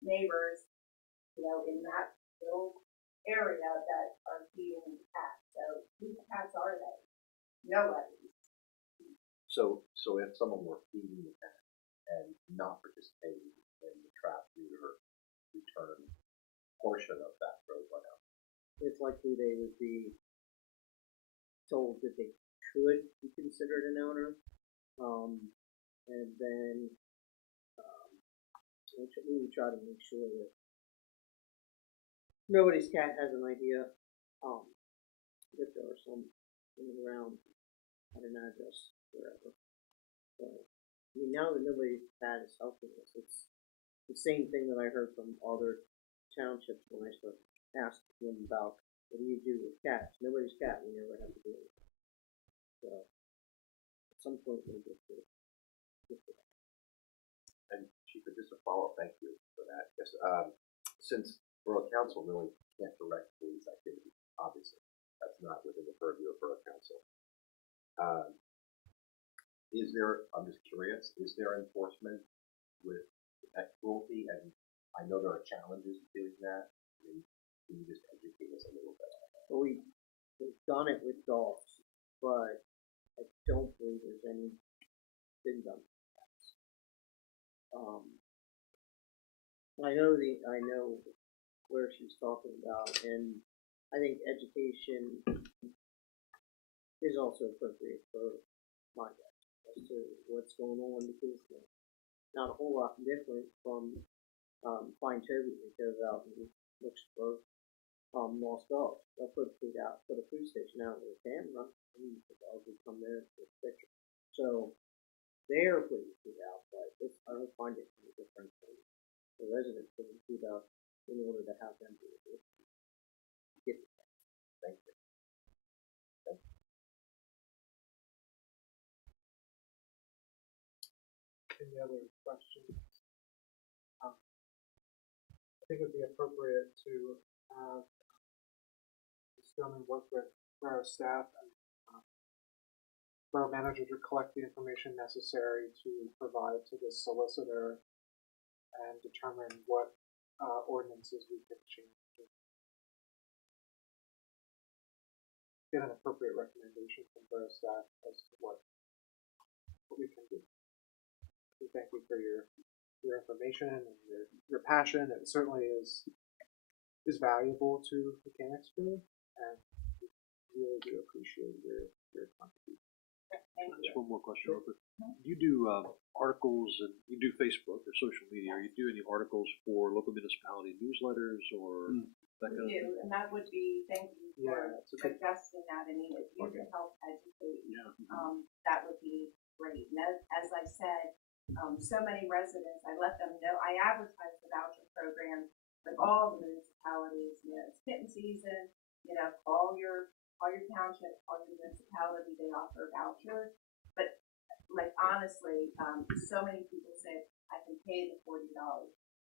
neighbors, in that little area that are feeding cats. So whose cats are they? Nobody's. So if someone were feeding the cat and not participating in the trap neuter return portion of that program, it's likely they would be told that they could be considered an owner, and then we would try to make sure that nobody's cat has an idea that there are some around at an address wherever. So now that nobody's cat is helping us, the same thing that I heard from other townships when I started asking them about what do you do with cats? Nobody's cat, we never have to do it. So at some point we'll get to that. And Chief, just a follow-up, thank you for that. Yes, since Borough Council really can't direct police activity, obviously, that's not within the purview of Borough Council. Is there, I'm just curious, is there enforcement with pet cruelty? And I know there are challenges to doing that. I mean, can you just educate us a little bit on that? Well, we've done it with dogs, but I don't believe there's any been done with cats. I know where she's talking about, and I think education is also appropriate for my guys as to what's going on, because it's not a whole lot different from Fine Toby that goes out and looks for lost dogs. They'll put a food station out with a camera, and the dogs will come there and take a picture. So they're putting food out, but I don't find it any different from the residents putting food out in order to have them do it. Get it. Thank you. Any other questions? I think it would be appropriate to have Stillman work with Borough staff and Borough manager to collect the information necessary to provide to the solicitor and determine what ordinances we could change. Get an appropriate recommendation from Borough staff as to what we can do. We thank you for your information and your passion. It certainly is valuable to Mechanicsburg, and we really do appreciate your contribution. Just one more question real quick. You do articles, and you do Facebook or social media. Are you do any articles for local municipality newsletters or that kind of thing? And that would be, thank you for suggesting that. I mean, if you could help educate, that would be great. And as I said, so many residents, I let them know, I advertise the voucher program with all the municipalities. You know, it's kitten season, you know, call your township, call your municipality, they offer vouchers. But like honestly, so many people say, I can pay the $40,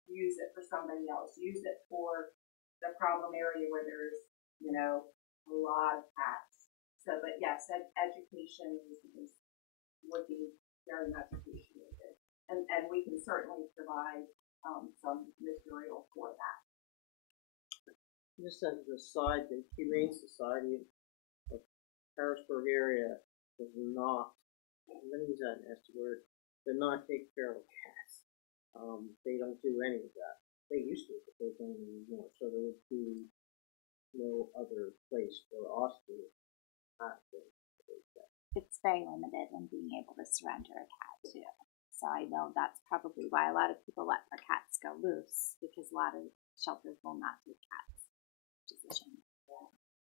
use it for somebody else, use it for the problem area where there's, you know, a lot of cats. So, but yes, education would be very much appreciated. And we can certainly provide some material for that. Just as an aside, the Humane Society of Harrisburg area does not, let me use that nasty word, does not take care of cats. They don't do any of that. They used to, but they don't anymore. So there would be no other place for us to have them. It's very limited in being able to surrender a cat too. So I know that's probably why a lot of people let their cats go loose, because a lot of shelters will not take cats, which is a shame.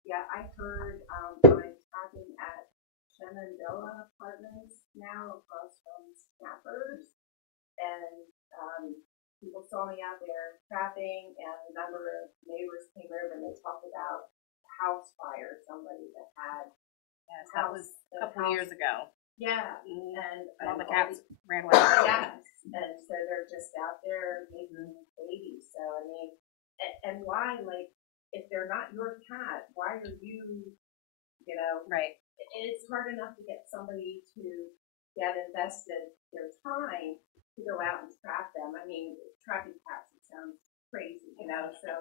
Yeah, I heard I'm talking at Shenandoah Apartments now across from Snappers, and people saw me out there trapping, and a number of neighbors came over and they talked about a house fire, somebody that had Yes, that was a couple years ago. Yeah, and all the cats ran away. Yes, and so they're just out there making babies. So I mean, and why, like, if they're not your cat, why are you, you know? Right. It's hard enough to get somebody to get invested their time to go out and trap them. I mean, trapping cats, it sounds crazy, you know. So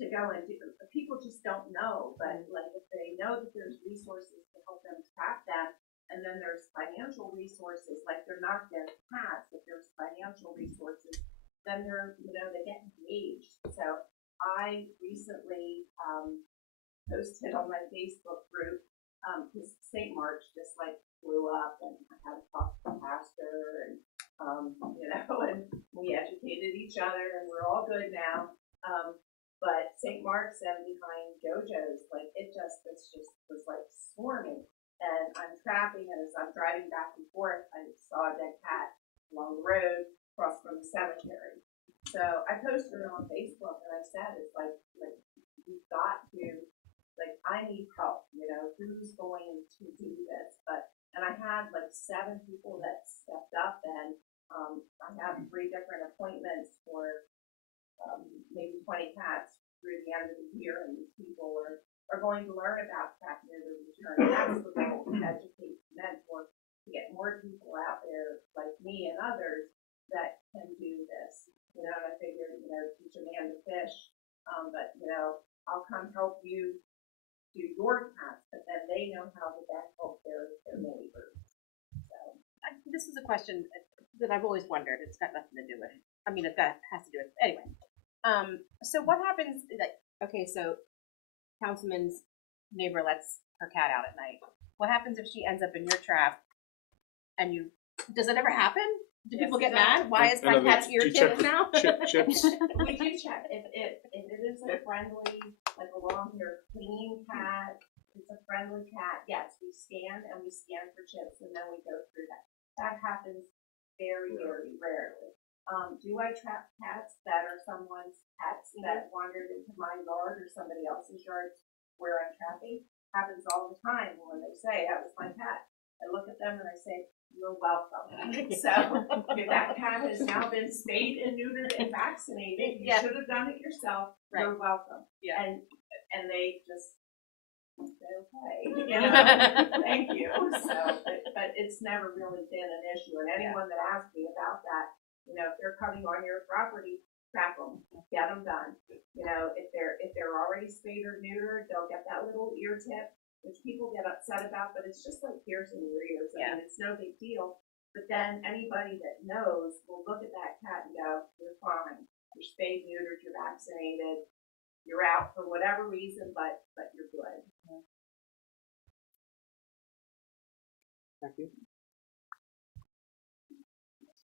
to go and do, people just don't know. But like, if they know that there's resources to help them trap them. And then there's financial resources, like they're not their cats, if there's financial resources, then they're, you know, they get engaged. So I recently posted on my Facebook group, because St. March just like blew up, and I had to talk to the pastor, and, you know, and we educated each other, and we're all good now. But St. Mark's and behind JoJo's, like it just was like swarming. And I'm trapping, and as I'm driving back and forth, I saw a dead cat along the road, across from the cemetery. So I posted it on Facebook and I said, it's like we've got to, like, I need help, you know, who's going to do this? And I had like 7 people that stepped up, and I have 3 different appointments for maybe 20 cats through the end of the year, and these people are going to learn about cat neuter return. That's the goal, to educate, mentor, to get more people out there like me and others that can do this. You know, and I figured, you know, teach a man to fish, but you know, I'll come help you do your cats, but then they know how to then help their neighbors. So This is a question that I've always wondered. It's got nothing to do with, I mean, has to do with, anyway. So what happens, like, okay, so councilman's neighbor lets her cat out at night. What happens if she ends up in your trap and does it ever happen? Do people get mad? Why is my cat irritated now? Chips. we do check if it is a friendly, like a long-haired clean cat. It's a friendly cat. Yes, we scan for chips, and then we go through that. That happens very, very rarely. Do I trap cats that are someone's pets that wandered into my yard or somebody else's yard where I'm trapping? Happens all the time. When they say that was my cat, I look at them and I say, "You're welcome." So if that cat has now been spayed and neutered and vaccinated, you should have done it yourself. Right. You're welcome. Yeah. And they just say, okay, you know, thank you. So, but it's never really been an issue. And anyone that asks me about that, you know, if they're coming on your property, trap them, get them done. You know, if they're already spayed or neutered, they'll get that little ear tip, which people get upset about, but it's just like piercing your ears. I mean, it's no big deal. But then anybody that knows will look at that cat and go, "You're fine. You're spayed, neutered, you're vaccinated. You're out for whatever reason, but you're good." Thank you.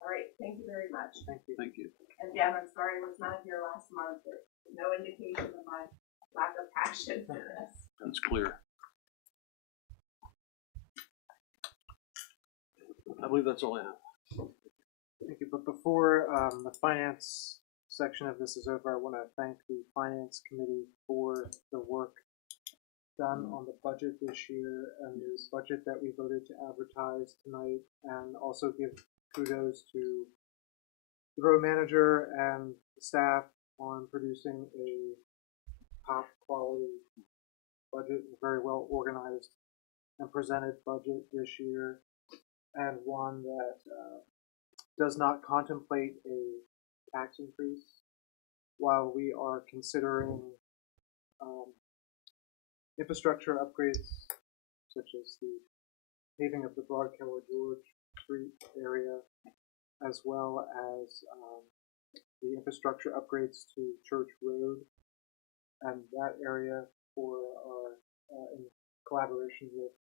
All right, thank you very much. Thank you. Thank you. And Deb, I'm sorry I was not here last month. There's no indication of my lack of passion for this. That's clear. I believe that's all I have. Thank you. But before the finance section of this is over, I want to thank the finance committee for the work done on the budget this year and the budget that we voted to advertise tonight, and also give kudos to the borough manager and staff on producing a top quality budget, a very well organized and presented budget this year, and one that does not contemplate a tax increase while we are considering infrastructure upgrades such as the paving of the Broad Keller George Street area, as well as the infrastructure upgrades to Church Road and that area for our in collaboration with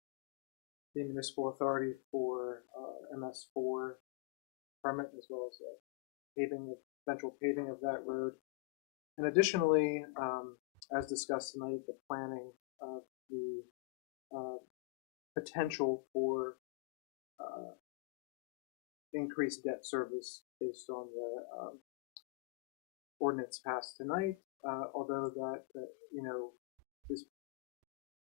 the municipal authority for MS4 permit, as well as eventual paving of that road. And additionally, as discussed tonight, the planning of the potential for increased debt service based on the ordinance passed tonight. Although that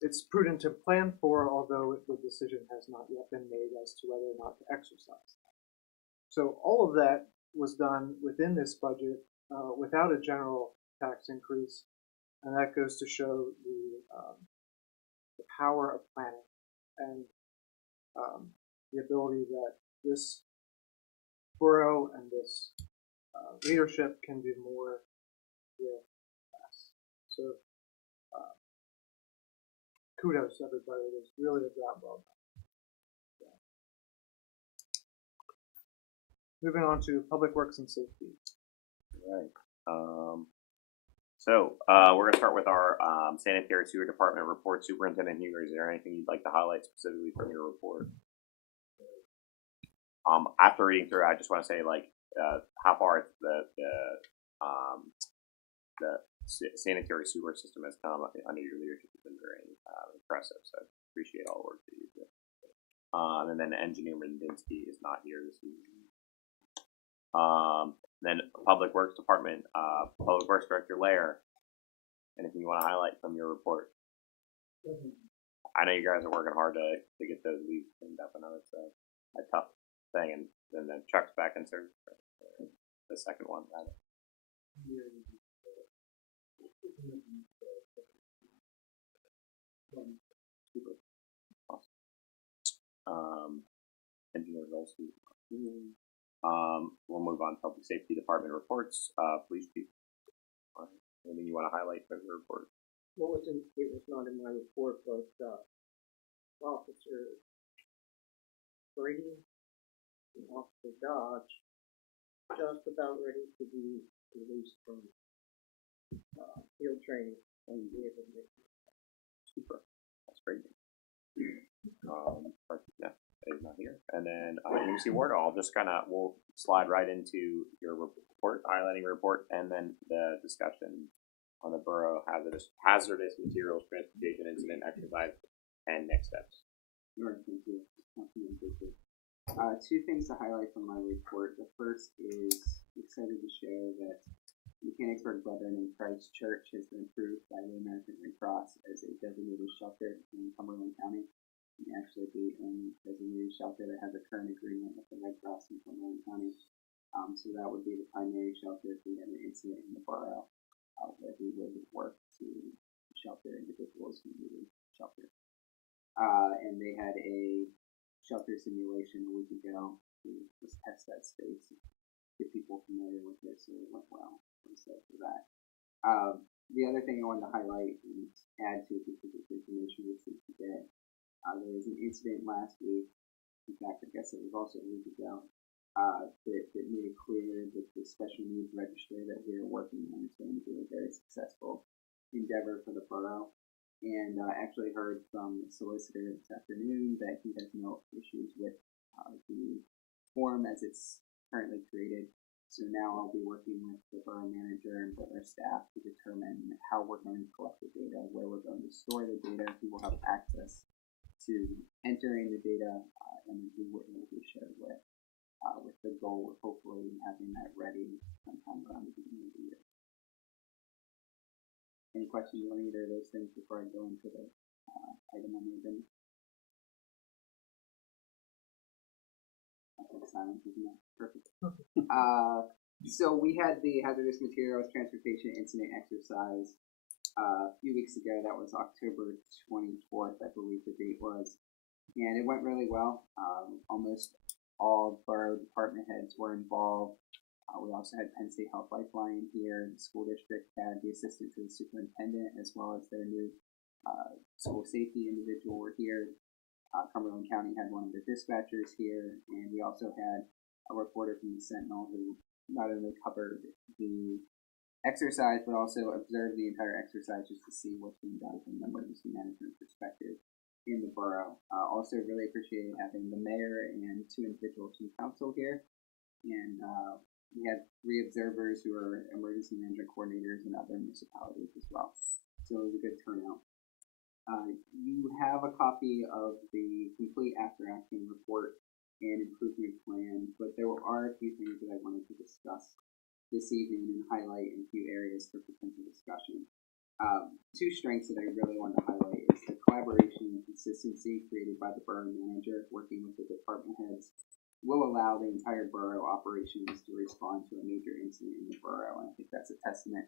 it's prudent to plan for, although the decision has not yet been made as to whether or not to exercise. So all of that was done within this budget without a general tax increase, and that goes to show the power of planning and the ability that this borough and this leadership can do more with less. So kudos to everybody. It was really a job well done. Moving on to Public Works and Safety. All right. We're going to start with our sanitary sewer department report. Superintendent Huger, is there anything you'd like to highlight specifically from your report? After reading through, I just want to say, how far the sanitary sewer system has come under your leadership has been very impressive. So appreciate all the work that you do. And then Engineer Mendinsky is not here this evening. Then Public Works Department, Public Works Director Lair. Anything you want to highlight from your report? I know you guys are working hard to get those leaves cleaned up. I know it's a tough thing, and then the truck's back in service. The second one, rather. Super. Awesome. Engineer goals. We'll move on. Public Safety Department reports. Police chief. Anything you want to highlight from the report? What was in, it was not in my report, but, Officer Brady and Officer Dodge just about ready to be released from, field training and be able to make. Super. That's great. Yeah, he's not here. And then MC Ward, we'll slide right into your report, highlighting report, and then the discussion on the borough hazardous materials transportation incident exercise and next steps. Sure, thank you. Two things to highlight from my report. The first is excited to share that Mechanicsburg Brethren in Christ Church has been approved by the American Red Cross as a designated shelter in Cumberland County. And actually the only designated shelter that has a current agreement with the Red Cross in Cumberland County. So that would be the primary shelter if we had an incident in the borough where we would work to shelter individuals who needed shelter. And they had a shelter simulation a week ago to just test that space, get people familiar with it, so it went well. I'm excited for that. The other thing I wanted to highlight and add to, because it's information we received today, there was an incident last week, in fact I guess it was also a week ago, that made it clear that the special needs register that we are working on is going to be a very successful endeavor for the borough. And actually heard from the solicitor this afternoon that he has no issues with the form as it's currently created. So now I'll be working with the borough manager and borough staff to determine how we're going to collect the data, where we're going to store the data, who will have access to entering the data, and who it will be shared with the goal of hopefully having that ready sometime around the beginning of the year. Any questions on either of those things before I go into the item on the agenda? That's silence, isn't it? Perfect. So we had the hazardous materials transportation incident exercise a few weeks ago. That was October 24th, I believe the date was. And it went really well. Almost all borough department heads were involved. We also had Penn State Health Lifeline here. The school district had the assistant to the superintendent, as well as their new school safety individual were here. Cumberland County had one of their dispatchers here, and we also had a reporter from the Sentinel who not only covered the exercise, but also observed the entire exercise just to see what's being done from an emergency management perspective in the borough. Also really appreciated having the mayor and two individuals from council here. And we had 3 observers who are emergency management coordinators in other municipalities as well. So it was a good turnout. You have a copy of the complete after action report and improvement plan, but there are a few things that I wanted to discuss this evening and highlight in a few areas for potential discussion. 2 strengths that I really want to highlight is the collaboration and consistency created by the borough manager working with the department heads will allow the entire borough operations to respond to a major incident in the borough. And I think that's a testament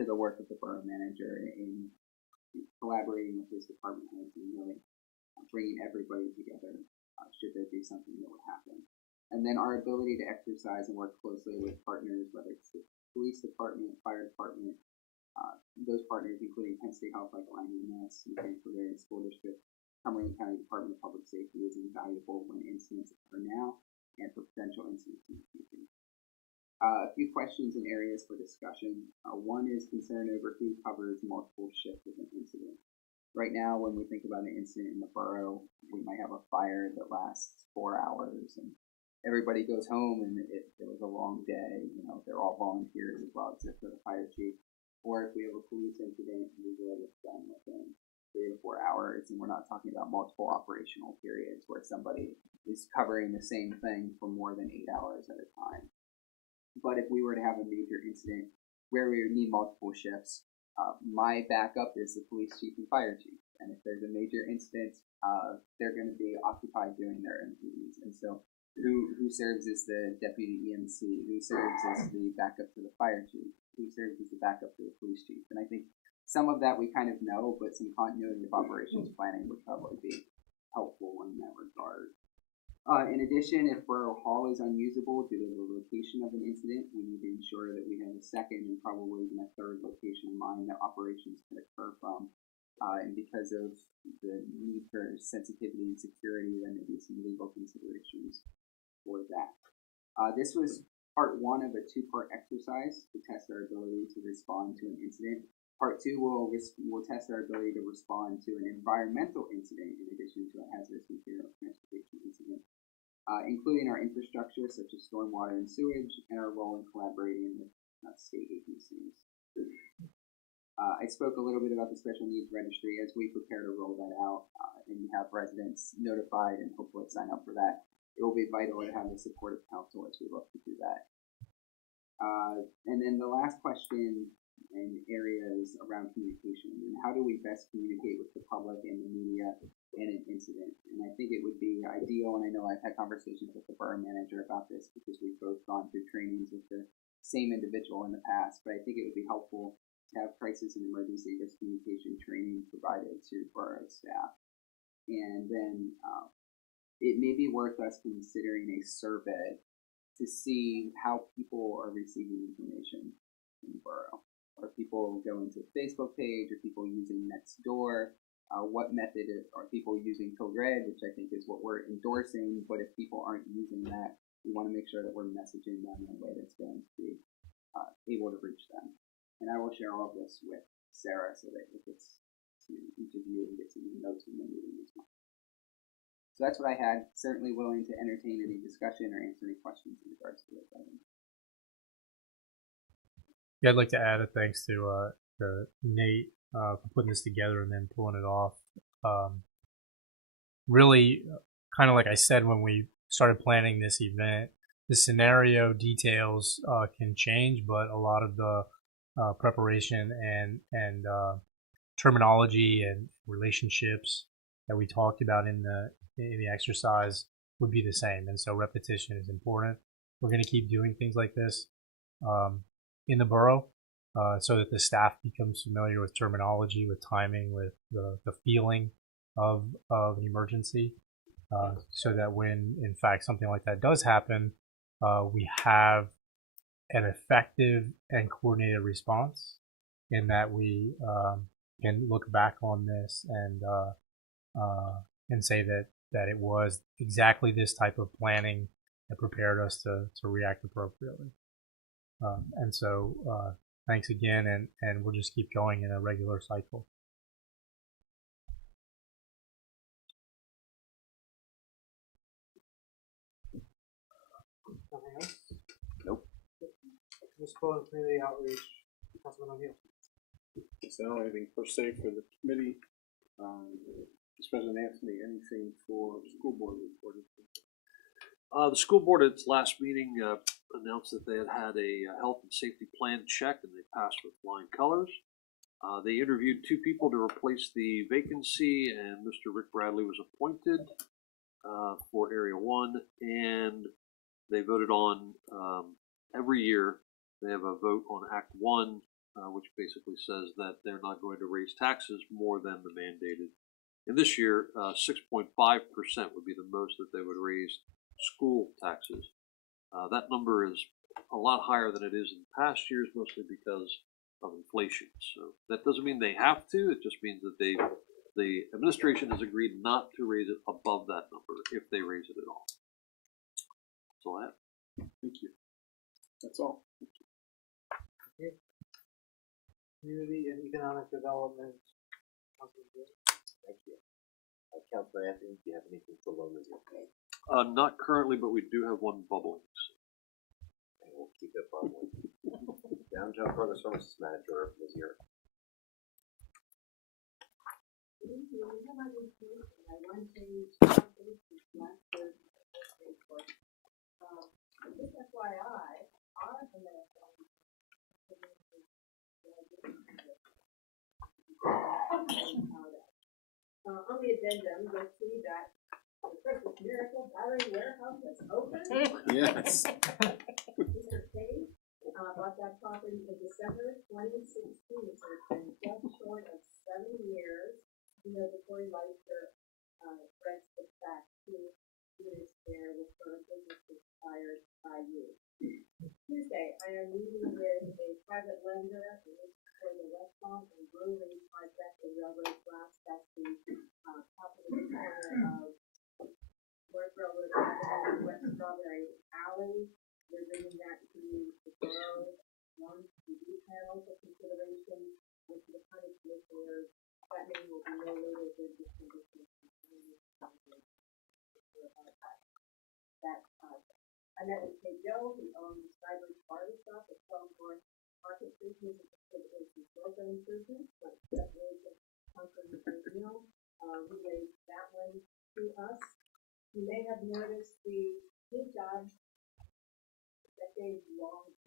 to the work of the borough manager in collaborating with his department heads and really bringing everybody together should there be something that would happen. And then our ability to exercise and work closely with partners, whether it's the police department, fire department, those partners, including Penn State Health Lifeline, EMS, Mechanicsburg School District, Cumberland County Department of Public Safety, is invaluable when incidents occur now and for potential incidents in the future. A few questions and areas for discussion. One is concern over who covers multiple shifts of an incident. Right now, when we think about an incident in the borough, we might have a fire that lasts 4 hours and everybody goes home and it was a long day. You know, they're all volunteers as well, except for the fire chief. Or if we have a police incident, usually it's done within 3 to 4 hours, and we're not talking about multiple operational periods where somebody is covering the same thing for more than 8 hours at a time. But if we were to have a major incident where we would need multiple shifts, my backup is the police chief and fire chief. And if there's a major incident, they're going to be occupied doing their own duties. And so who serves as the deputy EMC? Who serves as the backup to the fire chief? Who serves as the backup to the police chief? And I think some of that we kind of know, but some continuity of operations planning would probably be helpful in that regard. In addition, if Borough Hall is unusable due to the location of an incident, we need to ensure that we have a second and probably even a third location in mind that operations can occur from. And because of the need for sensitivity and security, there may be some legal considerations for that. This was part one of a two-part exercise to test our ability to respond to an incident. Part two will test our ability to respond to an environmental incident in addition to a hazardous material transportation incident. Including our infrastructure such as stormwater and sewage, and our role in collaborating with state agencies. I spoke a little bit about the special needs registry as we prepare to roll that out and have residents notified and hopefully sign up for that. It will be vital to have the support of council as we look to do that. And then the last question and area is around communication and how do we best communicate with the public and the media in an incident. And I think it would be ideal, and I know I've had conversations with the borough manager about this because we've both gone through trainings with the same individual in the past, but I think it would be helpful to have crisis and emergency risk communication training provided to borough staff. And then it may be worth us considering a survey to see how people are receiving information in the borough. Are people going to the Facebook page? Are people using Nextdoor? What method are people using Code Red, which I think is what we're endorsing, but if people aren't using that, we want to make sure that we're messaging them in a way that's going to be able to reach them. And I will share all of this with Sarah so that it gets to each of you and get some notes from the meeting as well. So that's what I had. Certainly willing to entertain any discussion or answer any questions in regards to this item. Yeah, I'd like to add a thanks to Nate for putting this together and then pulling it off. Really, kind of like I said when we started planning this event, the scenario details can change, but a lot of the preparation and terminology and relationships that we talked about in the exercise would be the same. And so repetition is important. We're going to keep doing things like this in the borough. So that the staff becomes familiar with terminology, with timing, with the feeling of an emergency, so that when, in fact, something like that does happen, we have an effective and coordinated response in that we can look back on this and say that it was exactly this type of planning that prepared us to react appropriately. And so thanks again, and we'll just keep going in a regular cycle. Nothing else? Nope. Ms. Cohen, community outreach, Councilman O'Neill. So I don't have anything per se for the committee. President Anthony, anything for school board report? The school board at its last meeting announced that they had a health and safety plan check and they passed with flying colors. They interviewed 2 people to replace the vacancy, and Mr. Rick Bradley was appointed for Area 1, and they voted on every year they have a vote on Act 1, which basically says that they're not going to raise taxes more than the mandated. And this year, 6.5% would be the most that they would raise school taxes. That number is a lot higher than it is in past years, mostly because of inflation. So that doesn't mean they have to. It just means that the administration has agreed not to raise it above that number if they raise it at all. That's all I have. Thank you. That's all. Okay. Community and economic development. Thank you. Councilor Anthony, do you have anything for loan review? Not currently, but we do have one bubbling. And we'll keep it bubbling. Downtown Further Services Manager, Ms. Yer. Just FYI, are, and then on the addendum, you'll see that the Christmas Miracle Battery Warehouse is open. Yes. Mr. K bought that property in December 2016, so it's been just short of 7 years. You know, the Corey Leister rents it back to units there with current business expired by you. Tuesday, I am meeting with a private lender for the restaurant and brewery project in Railroad Glass. That's the top of the corner of North Railroad Avenue and West Strawberry Alley. We're bringing that to the Borough, one TV panel for consideration, and to the county commissioners. That meeting will be no later than December 15th. I met with Kay Joe, who owns Skybridge Barber Shop at 12 North Market Street. He's a business, business, but separation from the meal. He raised that one to us. You may have noticed the big job,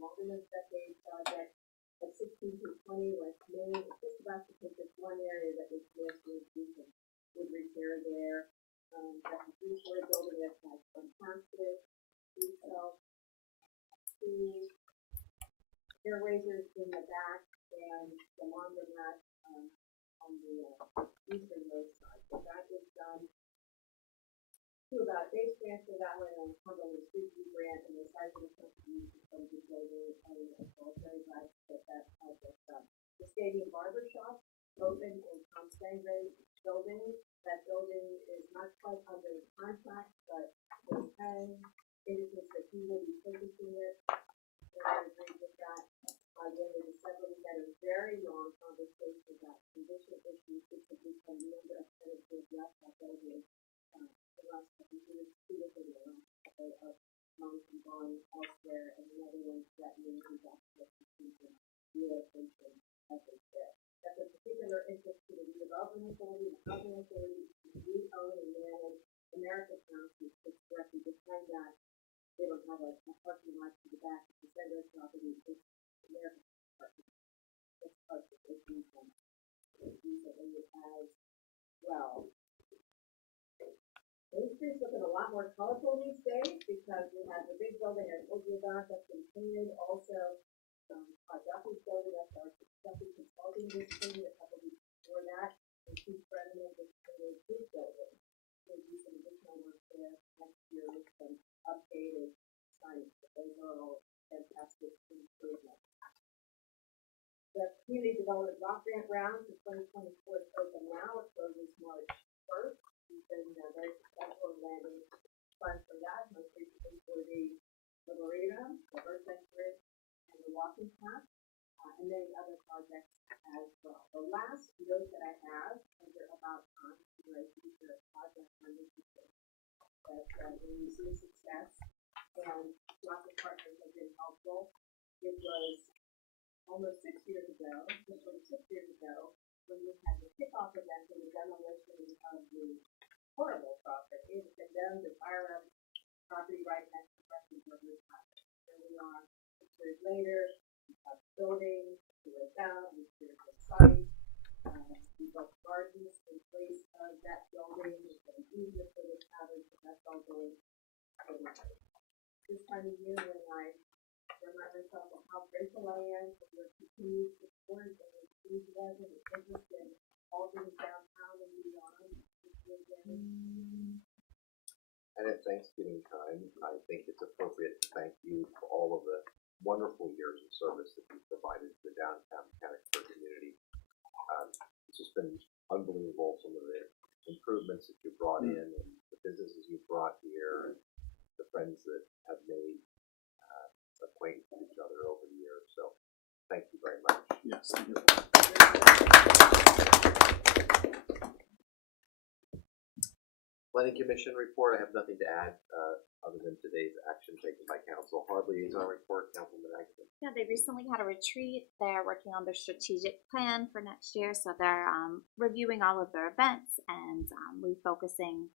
longer than decade project at 16 to 20 West Main. It's just about to take this one area that was mostly would repair there. That's a 3-story building that's like fantastic. Retail, the air raisers in the back, and the laundromat on the eastern road side. So that is done. To about base transfer that way on Cumberland Street grant, and the size of the company from the building, and it's all very nice to get that project done. The Stadium Barber Shop opened in Tom Stangray's building. That building is not quite under contract, but it has indicates that he will be purchasing it. And I agree with that. Again, in December, we had a very long conversation about condition issues, which have become a number of tenants to address that building. The last couple of years, 2 different of months and bonds elsewhere, and another one threatening to relocation efforts there. That's a particular interest to the redevelopment authority, the housing authority, we own and manage America County, which is directly behind that. They don't have a parking lot to the back of the center property. It's America parking. It's part of the issues recently as well. Main Street's looking a lot more colorful these days because we have the big building I told you about that's been painted. Also, our Duffy's building, that's our Duffy Consulting District. A couple of weeks before that, and Chief Brennan just painted his building. There'll be some additional work there next year with some updated signage. Those are all fantastic improvements. The Community Development Block Grant Round for 2024 is open now. It closes March 1st. We've been very successful in landing funds for that, most recently for the Arboretum, the Bird Sanctuary, and the walking path, and many other projects as well. The last note that I have under about future project initiative that we see success, and lots of partners have been helpful. It was almost 6 years ago, just over 6 years ago, when we had the kickoff event for the demolition of the horrible property, the condemned and fire up property right next to Preston Burger's house. Here we are 6 years later, we have buildings, we went down, we cleared the site, we built gardens in place of that building, it's been easier for the cabins, but that's all going right. This time of year when I remind myself of how grateful I am for your continued support and enthusiasm and interest in all things downtown and beyond. And at Thanksgiving time, I think it's appropriate to thank you for all of the wonderful years of service that you've provided to the downtown Mechanicsburg community. It's just been unbelievable, some of the improvements that you brought in and the businesses you brought here and the friends that have made acquaintance with each other over the years. So thank you very much. Yes, thank you. Planning Commission report, I have nothing to add other than today's action taken by council. Hard liaison report, Councilman Atkinson. Yeah, they recently had a retreat. They're working on their strategic plan for next year, so they're reviewing all of their events and refocusing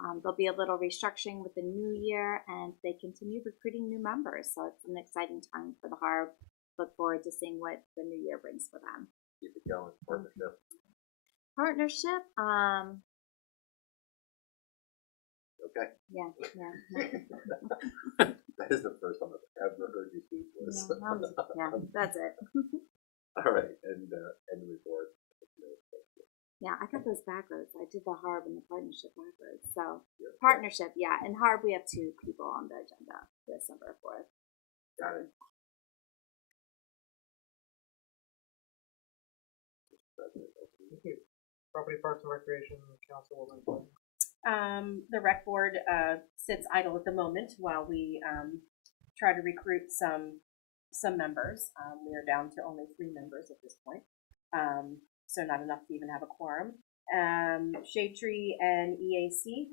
There'll be a little restructuring with the new year, and they continue recruiting new members. So it's an exciting time for the Harb. Look forward to seeing what the new year brings for them. Keep it going, partnership. Partnership, Okay. yeah. That is the first time I've ever heard you speak this. Yeah, that's it. All right, and the report. Yeah, I got those backwards. I did the Harb and the partnership backwards. So Yeah. partnership, yeah. In Harb, we have 2 people on the agenda December 4th. Got it. Thank you. Property Parks and Recreation Councilwoman Glenn. The rec board sits idle at the moment while we try to recruit some members. We are down to only 3 members at this point, so not enough to even have a quorum. Shade Tree and EAC.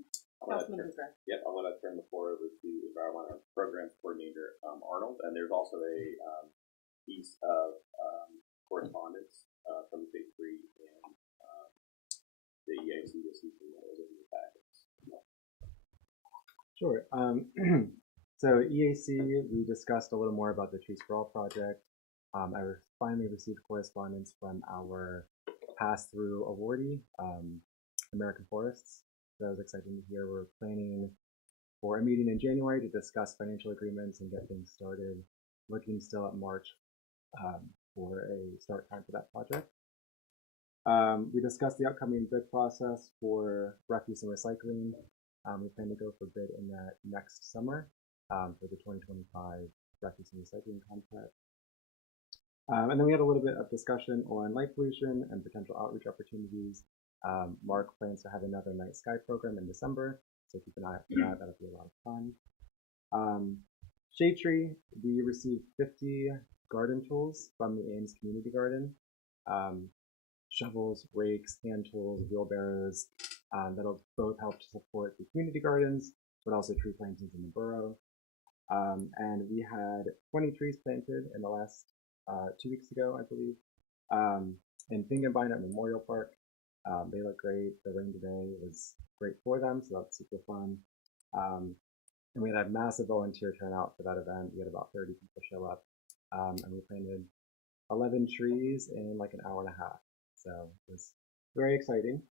Councilman Booker. Yep, I'm gonna turn the floor over to the Environmental Programs Coordinator, Arnold, and there's also a piece of correspondence from the Big Three and the EAC this evening that was in the packets. Sure. So EAC, we discussed a little more about the Trees for All project. Finally received correspondence from our pass-through awardee, American Forests. So that was exciting to hear. We're planning for a meeting in January to discuss financial agreements and get things started. Looking still at March for a start time for that project. We discussed the upcoming bid process for refuse and recycling. We plan to go for bid in that next summer for the 2025 refuse and recycling contract. And then we had a little bit of discussion on light pollution and potential outreach opportunities. Mark plans to have another night sky program in December, so keep an eye out for that. That'll be a lot of fun. Shade Tree, we received 50 garden tools from the Ames Community Garden. Shovels, rakes, hand tools, wheelbarrows. That'll both help to support the community gardens, but also tree plantings in the borough. And we had 20 trees planted in the last 2 weeks ago, I believe, in Finkenbein at Memorial Park. They look great. The rain today was great for them, so that's super fun. And we had a massive volunteer turnout for that event. We had about 30 people show up, and we planted 11 trees in like an hour and a half. So it was very exciting.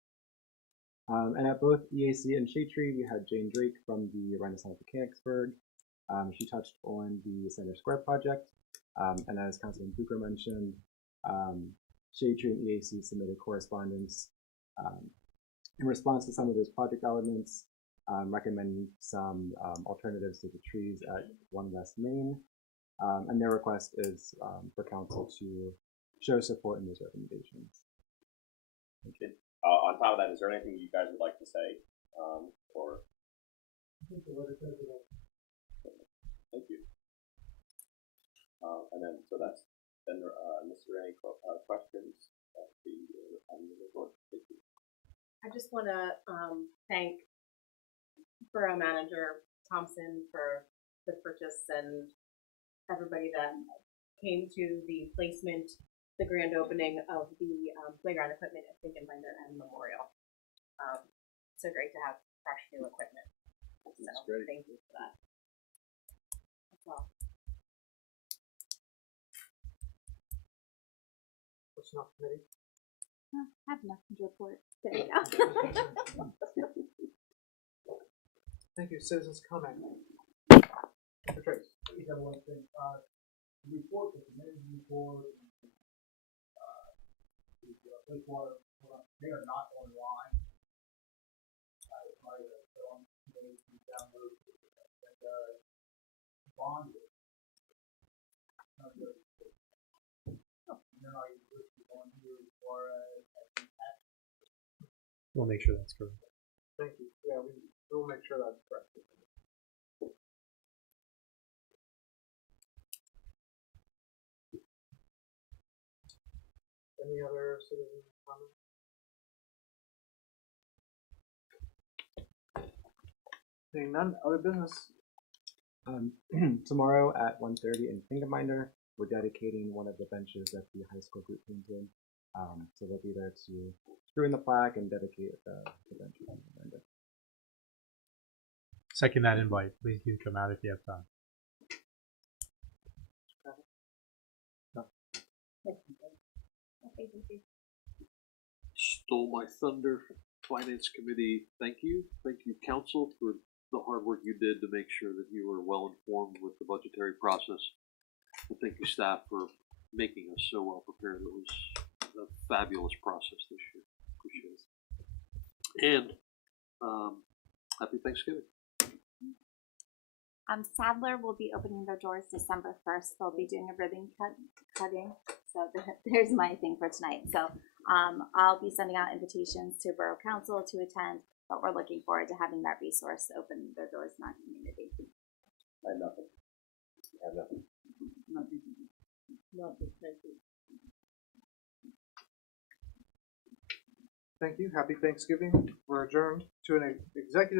And at both EAC and Shade Tree, we had Jane Drake from the Renaissance Mechanicsburg. She touched on the Center Square project. And as Councilman Bucher mentioned, Shade Tree and EAC submitted correspondence in response to some of those project elements, recommending some alternatives to the trees at 1 West Main. And their request is for council to show support in those recommendations. Thank you. On top of that, is there anything you guys would like to say? Or thank you. And then, so that's then. Is there any questions? I just want to thank Borough Manager Thompson for the purchase and everybody that came to the placement, the grand opening of the playground equipment at Finkenbein and Memorial. So great to have fresh new equipment. That's So great. thank you for that. That's all. Personnel Committee. I have nothing to report. There you go. Thank you. Citizens comment. Mr. Trace. I got one thing. The report, the committee report, the wastewater, they are not online. Probably on committee to download and bond it. And then I listed on here as far as We'll make sure that's correct. Thank you. Yeah, we will make sure that's correct. Any other citizen comments? Seeing none, other business. Tomorrow at 1:30 in Fingerminder, we're dedicating one of the benches that the high school group painted. So they'll be there to screw in the plaque and dedicate the bench. second that invite. Please do come out if you have time. Stole my thunder. Finance Committee, thank you. Thank you, Council, for the hard work you did to make sure that you were well informed with the budgetary process. And thank you, staff, for making us so well prepared. It was a fabulous process this year. Appreciate it. And happy Thanksgiving. Sadler will be opening their doors December 1st. They'll be doing a ribbon cutting. So there's my thing for tonight. So I'll be sending out invitations to Borough Council to attend, but we're looking forward to having that resource open their doors in our community. I have nothing. I have nothing. Nothing, thank you. Thank you. Happy Thanksgiving. We're adjourned to an executive